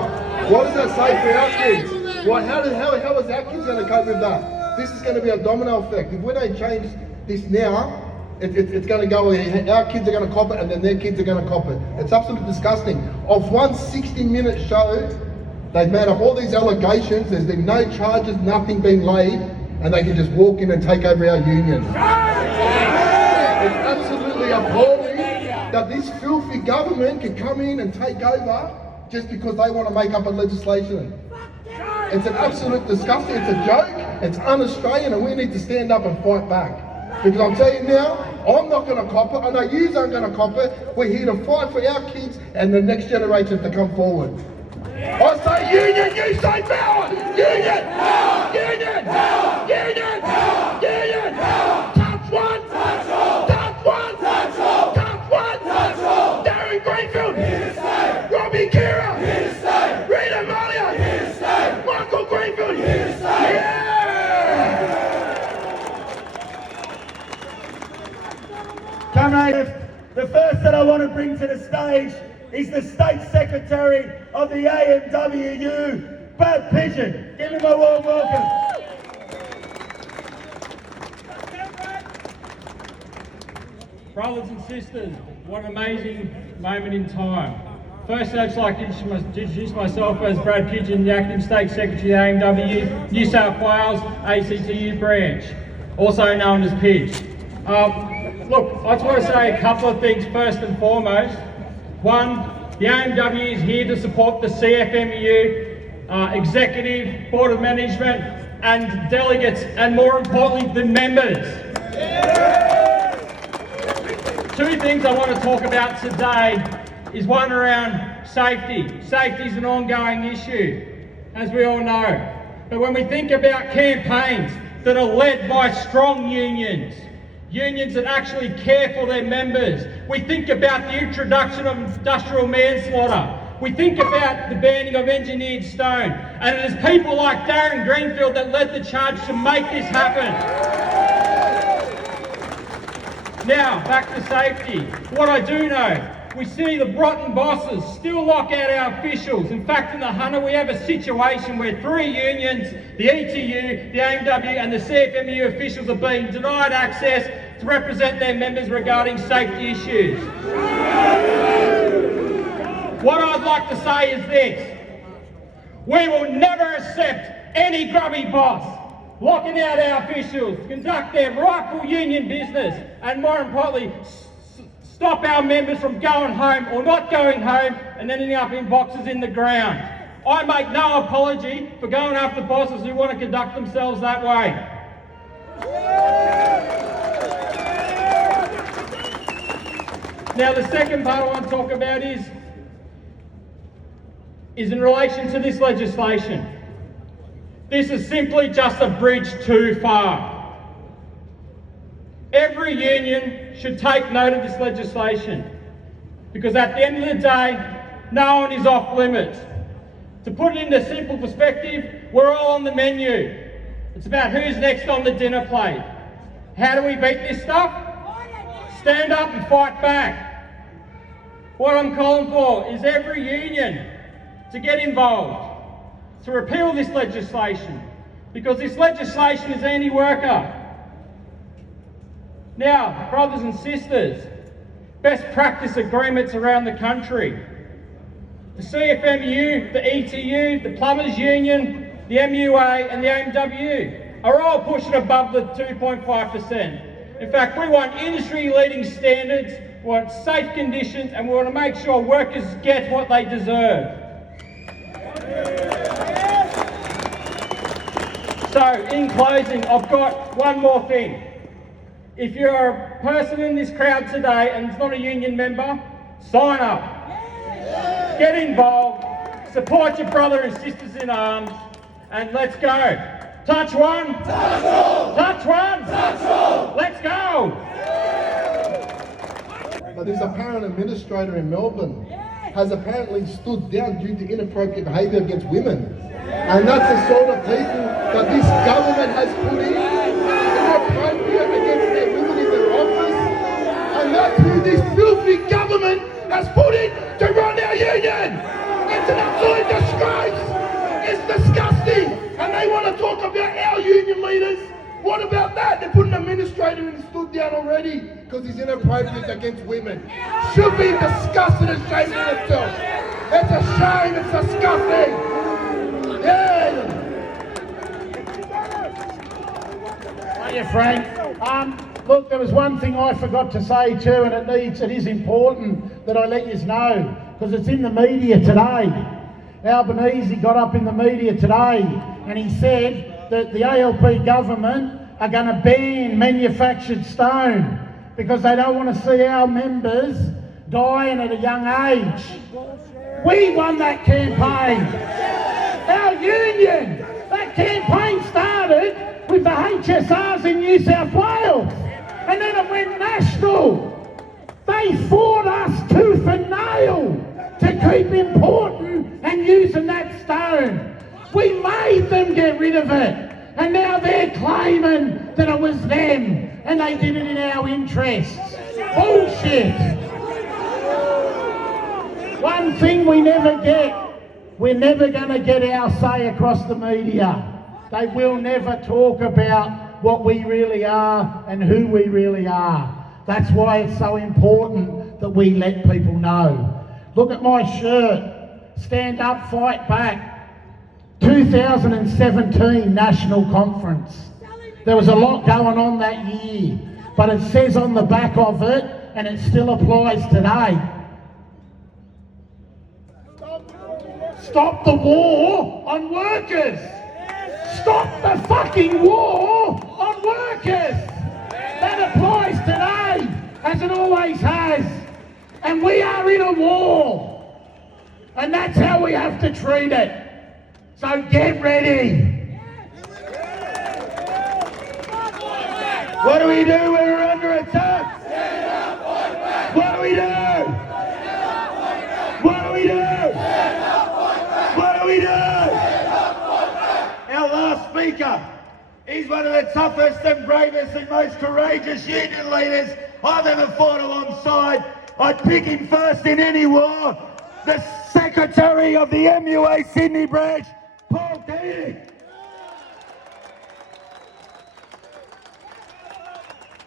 What does that say for our kids? What, how is our kids going to cope with that? This is going to be a domino effect. If we don't change this now, it's going to go, our kids are going to cop it and then their kids are going to cop it. It's absolutely disgusting. Of one 60-minute show, they've made up all these allegations, there's been no charges, nothing been laid, and they can just walk in and take over our union. It's absolutely appalling that this filthy government can come in and take over just because they want to make up a legislation. It's an absolute disgusting, it's a joke, it's un-Australian, and we need to stand up and fight back. Because I'm telling you now, I'm not going to cop it, I know you aren't going to cop it. We're here to fight for our kids and the next generation to come forward. I say union, you say power! Union! Power! Union! Power! Union! Power! Union! Power! Touch one! Touch all! Touch one! Touch all! Touch one! Touch all! Darren Greenfield! Here to stay! Robbie Kira! Here to stay! Rita Malia! Here to stay! Michael Greenfield! Here to stay! Yeah! Comrades, the first that I want to bring to the stage is the State Secretary of the AMWU, Brad Pigeon. Give him a warm welcome. Brothers and sisters, what an amazing moment in time. First, I'd just like to introduce myself as Brad Pigeon, the Acting State Secretary of the AMWU, New South Wales ACTU branch, also known as PIDGE. Look, I just want to say a couple of things first and foremost. One, the AMW is here to support the CFMEU executive, board of management, and delegates, and more importantly, the members. Two things I want to talk about today is one around safety. Safety is an ongoing issue, as we all know. But when we think about campaigns that are led by strong unions, unions that actually care for their members, we think about the introduction of industrial manslaughter. We think about the banning of engineered stone, and it is people like Darren Greenfield that led the charge to make this happen. Now, back to safety. What I do know, we see the rotten bosses still lock out our officials. In fact, in the Hunter, we have a situation where 3 unions, the ETU, the AMW and the CFMEU officials are being denied access to represent their members regarding safety issues. What I'd like to say is this: we will never accept any grubby boss locking out our officials, conduct their rightful union business, and more importantly, stop our members from going home or not going home and ending up in boxes in the ground. I make no apology for going after bosses who want to conduct themselves that way. Now, the second part I want to talk about is in relation to this legislation. This is simply just a bridge too far. Every union should take note of this legislation, because at the end of the day, no one is off limits. To put it into simple perspective, we're all on the menu. It's about who's next on the dinner plate. How do we beat this stuff? Stand up and fight back. What I'm calling for is every union to get involved, to repeal this legislation, because this legislation is anti-worker. Now, brothers and sisters, best practice agreements around the country. The CFMEU, the ETU, the Plumbers Union, the MUA and the AMW are all pushing above the 2.5%. In fact, we want industry-leading standards, we want safe conditions, and we want to make sure workers get what they deserve. So, in closing, I've got one more thing. If you're a person in this crowd today and it's not a union member, sign up. Get involved, support your brother and sisters in arms, and let's go. Touch one. Touch all. Touch one. Touch all. Let's go. But this apparent administrator in Melbourne has apparently stood down due to inappropriate behaviour against women. And that's the sort of people that this government has put in, inappropriate against their women in their office. And that's who this filthy government has put in to run our union. It's an absolute disgrace. It's disgusting. And they want to talk about our union leaders. What about that? They put an administrator in and stood down already because he's inappropriate against women. Should be disgusted and ashamed of itself. It's a shame. It's disgusting. Yeah. Hiya, Frank. Look, there was one thing I forgot to say too, and it is important that I let you know, because it's in the media today. Albanese got up in the media today and he said that the ALP government are going to ban manufactured stone because they don't want to see our members dying at a young age. We won that campaign. Our union. That campaign started with the HSRs in New South Wales, and then it went national. They fought us tooth and nail to keep importing and using that stone. We made them get rid of it, and now they're claiming that it was them and they did it in our interests. Bullshit. One thing we never get, we're never going to get our say across the media. They will never talk about what we really are and who we really are. That's why it's so important that we let people know. Look at my shirt. Stand up, fight back. 2017 National Conference. There was a lot going on that year, but it says on the back of it, and it still applies today. Stop the war on workers. Stop the fucking war on workers. That applies today, as it always has. And we are in a war. And that's how we have to treat it. So get ready. What do we do when we're under attack? Stand up, fight back. What do we do? Stand up, fight back. What do we do? Stand up, fight back. What do we do? Stand up, fight back. Our last speaker, he's one of the toughest and bravest and most courageous union leaders I've ever fought alongside. I'd pick him first in any war. The Secretary of the MUA Sydney branch, Paul Keating.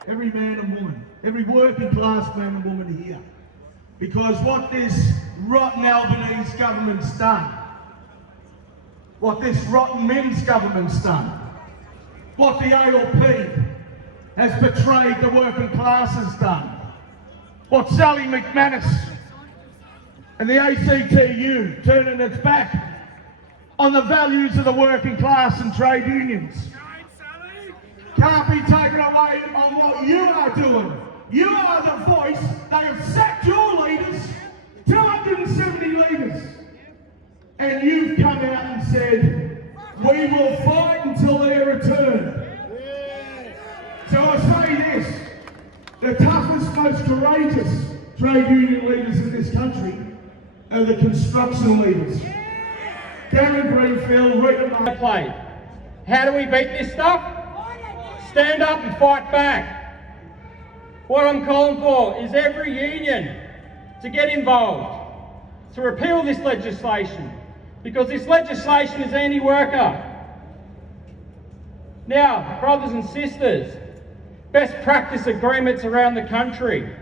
Every man and woman, every working class man and woman here. Because what this rotten Albanese government's done, what this rotten Men's government's done, what the ALP has betrayed the working class has done, what Sally McManus and the ACTU turning its back on the values of the working class and trade unions can't be taken away on what you are doing. You are the voice. They have sacked your leaders, 270 leaders. And you've come out and said, we will fight until their return. So I say this, the toughest, most courageous trade union leaders in this country are the construction leaders. Cameron Greenfield, Rita Play. How do we beat this stuff? Stand up and fight back. What I'm calling for is every union to get involved, to repeal this legislation, because this legislation is anti-worker. Now, brothers and sisters, best practice agreements around the country.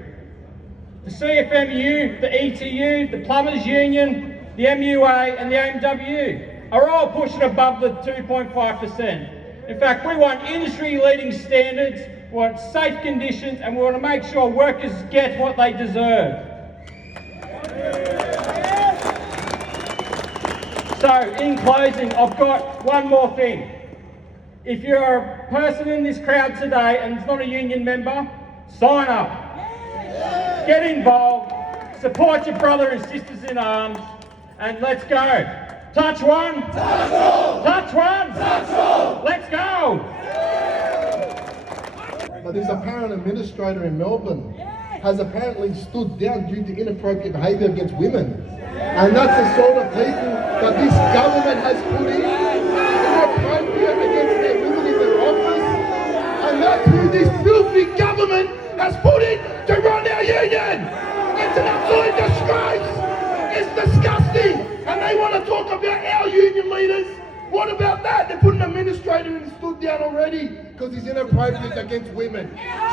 The CFMEU, the ETU, the Plumbers Union, the MUA and the NSW are all pushing above the 2.5%. In fact, we want industry-leading standards, we want safe conditions, and we want to make sure workers get what they deserve. So, in closing, I've got one more thing. If you're a person in this crowd today and is not a union member, sign up. Get involved, support your brother and sisters in arms, and let's go. Touch one. Touch all. Touch one. Touch all. Let's go. But this apparent administrator in Melbourne has apparently stood down due to inappropriate behaviour against women. And that's the sort of people that this government has put in, inappropriate against their women in their office. And that's who this filthy government has put in to run our union. It's an absolute disgrace. It's disgusting. And they want to talk about our union leaders. What about that? They put an administrator who stood down already because he's inappropriate against women.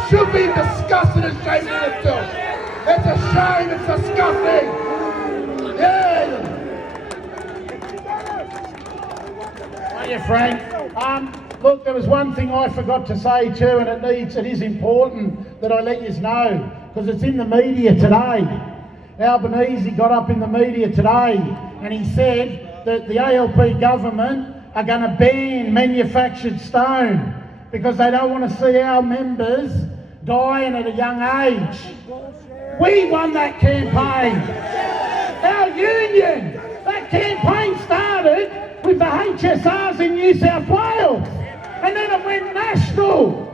Should be disgusted and ashamed of itself. It's a shame. It's disgusting. Yeah. Hiya, Frank. Look, there was one thing I forgot to say too, and it is important that I let you know, because it's in the media today. Albanese got up in the media today and he said that the ALP government are going to ban manufactured stone because they don't want to see our members dying at a young age. We won that campaign. Our union. That campaign started with the HSRs in New South Wales and then it went national.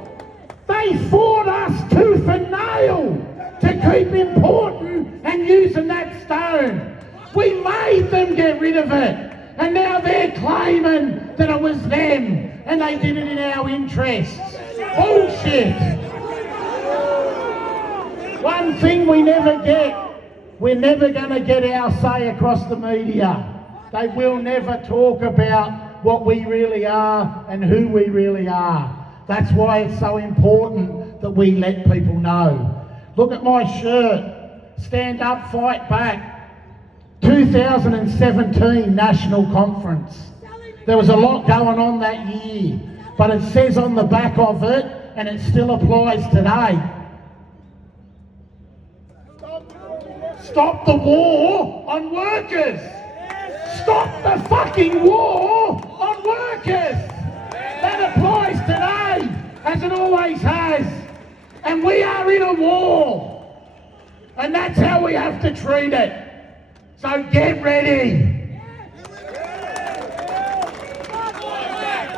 They fought us tooth and nail to keep importing and using that stone. We made them get rid of it. And now they're claiming that it was them and they did it in our interests. Bullshit. One thing we never get, we're never going to get our say across the media. They will never talk about what we really are and who we really are. That's why it's so important that we let people know. Look at my shirt. Stand up, fight back. 2017 National Conference. There was a lot going on that year, but it says on the back of it, and it still applies today. Stop the war on workers. stop the fucking war on workers. That applies today, as it always has. And we are in a war. And that's how we have to treat it. So get ready.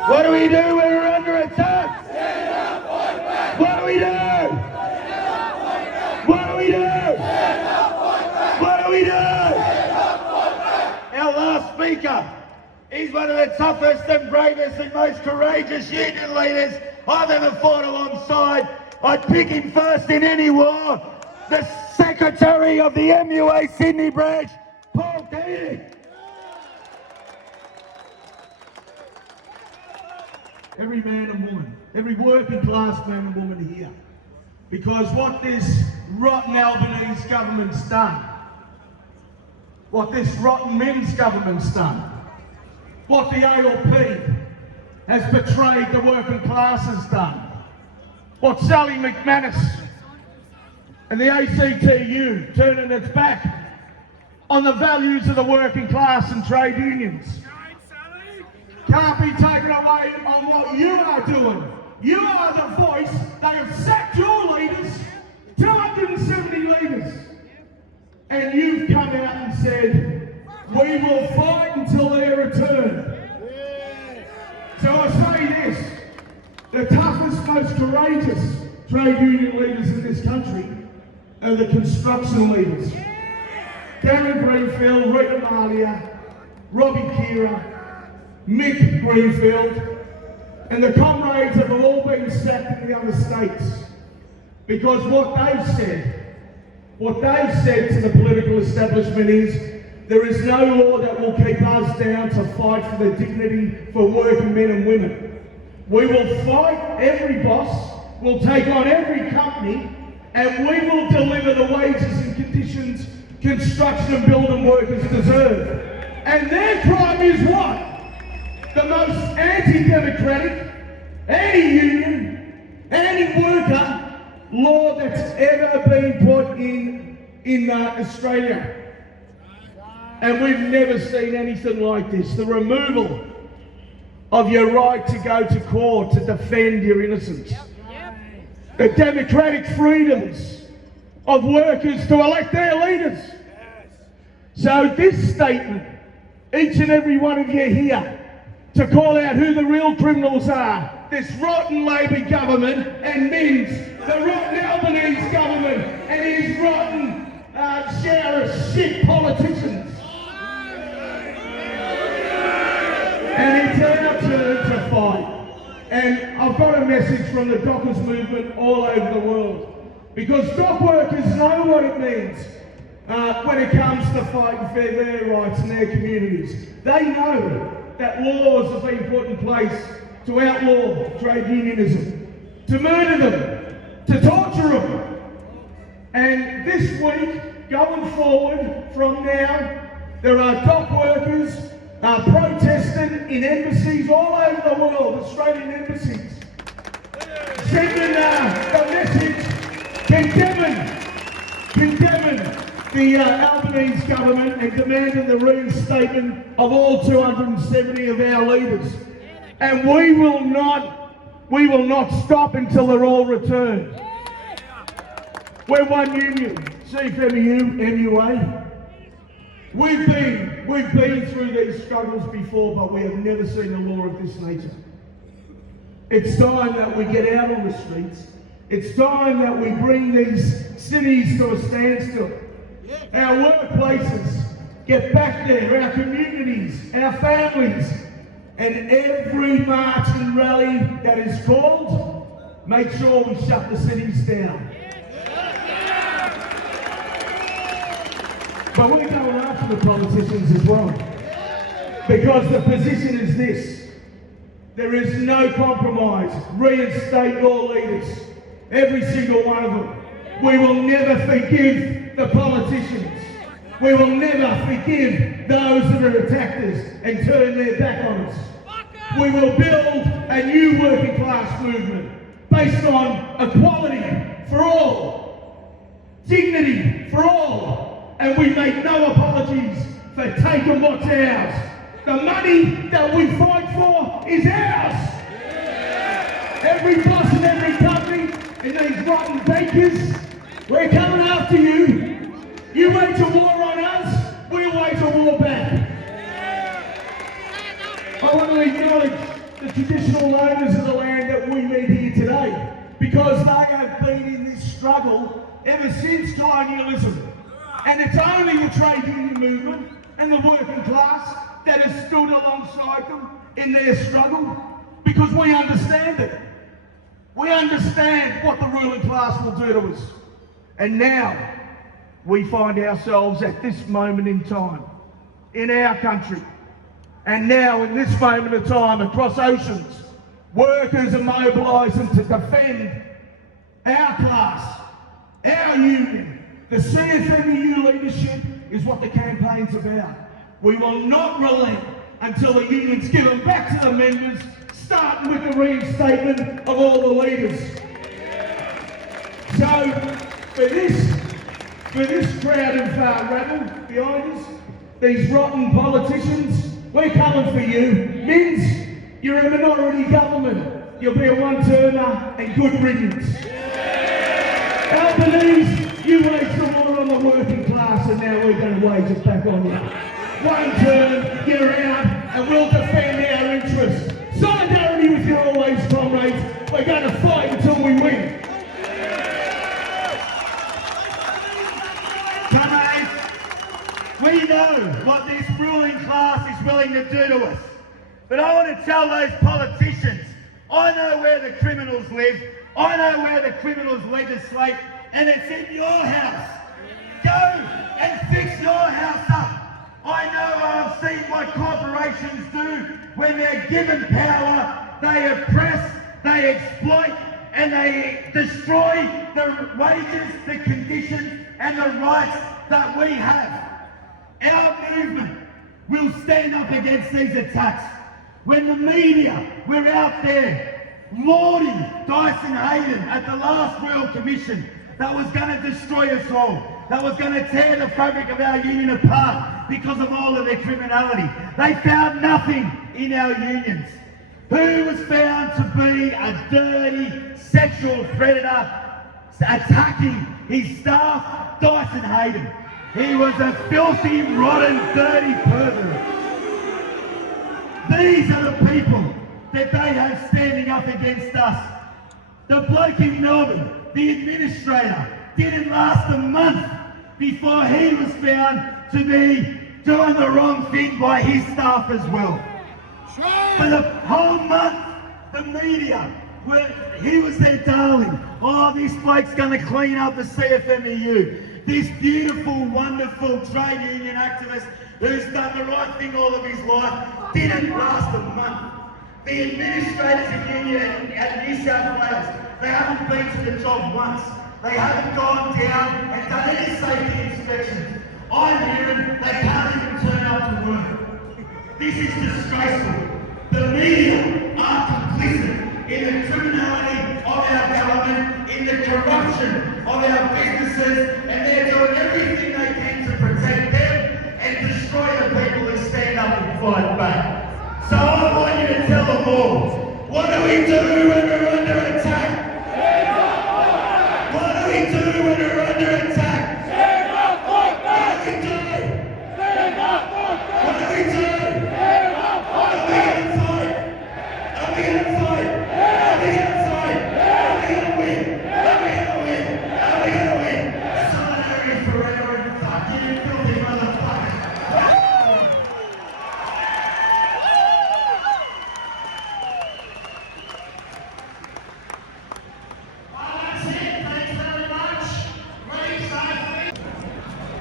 What do we do when we're under attack? Stand up, fight back. What do we do? Stand up, fight back. What do we do? Stand up, fight back. What do we do? Stand up, fight back. Our last speaker, he's one of the toughest and bravest and most courageous union leaders I've ever fought alongside. I'd pick him first in any war. The Secretary of the MUA Sydney branch, Paul Keating. Every man and woman, every working class man and woman here. Because what this rotten Albanese government's done, what this rotten Men's government's done, what the ALP has betrayed the working class has done, what Sally McManus and the ACTU turning its back on the values of the working class and trade unions can't be taken away on what you are doing. You are the voice. They have sacked your leaders, 270 leaders. And you've come out and said, we will fight until their return. So I say this, the toughest, most courageous trade union leaders in this country are the construction leaders. Darren Greenfield, Rita Malia, Robbie Kira, Mick Greenfield, and the comrades have all been sacked in the other states. Because what they've said to the political establishment is, there is no law that will keep us down to fight for the dignity for working men and women. We will fight every boss, we'll take on every company, and we will deliver the wages and conditions construction and building workers deserve. And their crime is what? The most anti-democratic, anti-union, anti-worker law that's ever been put in Australia. And we've never seen anything like this. The removal of your right to go to court to defend your innocence. The democratic freedoms of workers to elect their leaders. So this statement, each and every one of you here, to call out who the real criminals are. This rotten Labor government and Minns, the rotten Albanese government and his rotten share of shit politicians. And it's our turn to fight. And I've got a message from the dockers movement all over the world. Because dock workers know what it means when it comes to fighting for their rights in their communities. They know that laws have been put in place to outlaw trade unionism, to murder them, to torture them. And this week, going forward from now, there are dock workers protesting in embassies all over the world, Australian embassies, sending the message condemning the Albanese government and demanding the reinstatement of all 270 of our leaders. And we will not stop until they're all returned. We're one union, CFMEU, MUA. We've been through these struggles before, but we have never seen a law of this nature. It's time that we get out on the streets. It's time that we bring these cities to a standstill. Our workplaces get back there, our communities, our families, and every march and rally that is called, make sure we shut the cities down. But we're going after the politicians as well. Because the position is this. There is no compromise. Reinstate your leaders. Every single one of them. We will never forgive the politicians. We will never forgive those that have attacked us and turned their back on us. We will build a new working class movement based on equality for all, dignity for all, and we make no apologies for taking what's ours. The money that we fight for is ours. Every boss and every company and these rotten bakers, we're coming after you. You wage a war on us, we'll wage a war back. I want to acknowledge the traditional owners of the land that we meet here today, because they have been in this struggle ever since colonialism. And it's only the trade union movement and the working class that has stood alongside them in their struggle, because we understand it. We understand what the ruling class will do to us. And now we find ourselves at this moment in time in our country. And now in this moment of time across oceans, workers are mobilising to defend our class, our union. The CFMEU leadership is what the campaign's about. We will not relent until the union's given back to the members, starting with the reinstatement of all the leaders. So, for this crowd of rabble behind us, these rotten politicians, we're coming for you. Mins, you're a minority government. You'll be a one-termer and good riddance. Albanese, you waged the war on the working class, and now we're going to wage it back on you. One term, you're out, and we'll defend our interests. Solidarity with you always, comrades. We're going to fight until we win. Comrades, we know what this ruling class is willing to do to us. But I want to tell those politicians, I know where the criminals live, I know where the criminals legislate, and it's in your house. Go and fix your house up. I know I've seen what corporations do when they're given power. They oppress, they exploit, and they destroy the wages, the conditions, and the rights that we have. Our movement will stand up against these attacks. When the media, we're out there lauding Dyson Hayden at the last Royal Commission that was going to destroy us all, that was going to tear the fabric of our union apart because of all of their criminality. They found nothing in our unions. Who was found to be a dirty sexual predator attacking his staff? Dyson Hayden. He was a filthy, rotten, dirty pervert. These are the people that they have standing up against us. The bloke in Melbourne, the administrator, didn't last a month before he was found to be doing the wrong thing by his staff as well. For the whole month, the media, he was their darling. Oh, this bloke's going to clean up the CFMEU. This beautiful, wonderful trade union activist who's done the right thing all of his life didn't last a month. The administrators in union at New South Wales, they haven't been to the job once. They haven't gone down and done any safety inspections. I'm hearing they can't even turn up to work. This is disgraceful. The media are complicit in the criminality of our government, in the corruption of our businesses, and they're doing everything they can to protect them and destroy the people who stand up and fight back. So I want you to tell them all, what do we do when we're under attack? What do we do when we're under attack? Stand up, fight back! What do we do? Stand up, fight back! What do we do? Stand up, fight back! Are we going to fight? Are we going to fight? Are we going to win? Are we going to win? Are we going to win? Solidarity forever and fuck you, filthy motherfucker.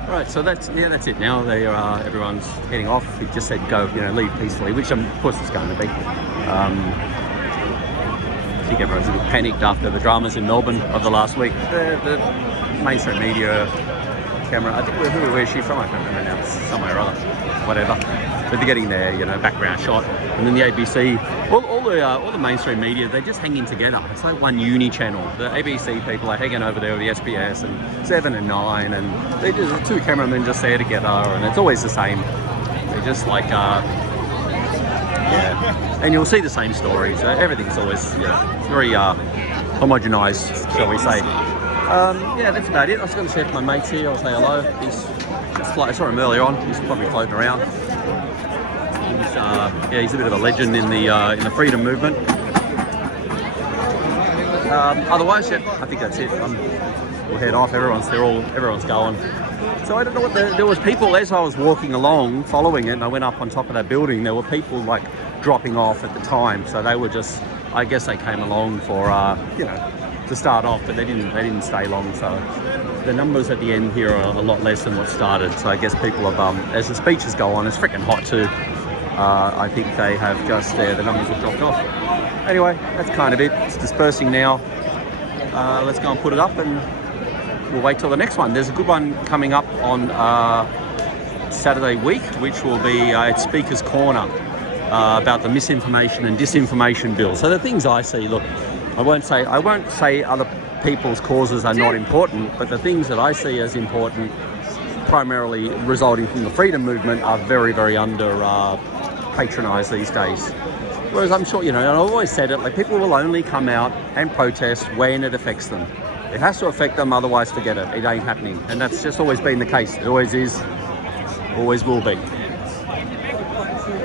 Right, so that's it now. They are everyone's heading off. He just said go, leave peacefully, which of course it's going to be. I think everyone's a bit panicked after the dramas in Melbourne of the last week. The mainstream media camera. I think where's she from? I can't remember now. It's somewhere or other. Whatever. But they're getting their, you know, background shot. And then the ABC, all the mainstream media, they're just hanging together. It's like one uni channel. The ABC people are hanging over there with the SBS and 7 and 9, and they just, two cameramen just there together, and it's always the same. They're just like, yeah. And you'll see the same stories. Everything's always, yeah, very homogenised, shall we say. Yeah, that's about it. I was going to say to my mates here, I'll say hello. He's just I saw him earlier on. He's probably floating around. Yeah, he's a bit of a legend in the freedom movement. Otherwise, yeah, I think that's it. We'll head off. Everyone's going. So I don't know what there was people as I was walking along, following it, and I went up on top of that building. There were people like dropping off at the time, so they were just. I guess they came along for you know, to start off, but they didn't stay long. So the numbers at the end here are a lot less than what started. So I guess people have as the speeches go on, it's freaking hot too. I think they have just the numbers have dropped off. Anyway, that's kind of it. It's dispersing now. Let's go and put it up, and we'll wait till the next one. There's a good one coming up on Saturday week, which will be at Speaker's Corner about the misinformation and disinformation bill. So the things I see, look, I won't say other people's causes are not important, but the things that I see as important, primarily resulting from the freedom movement, are very, very under patronised these days. Whereas I'm sure, you know, and I've always said it, like, people will only come out and protest when it affects them. It has to affect them, otherwise forget it. It ain't happening. And that's just always been the case. It always is, always will be.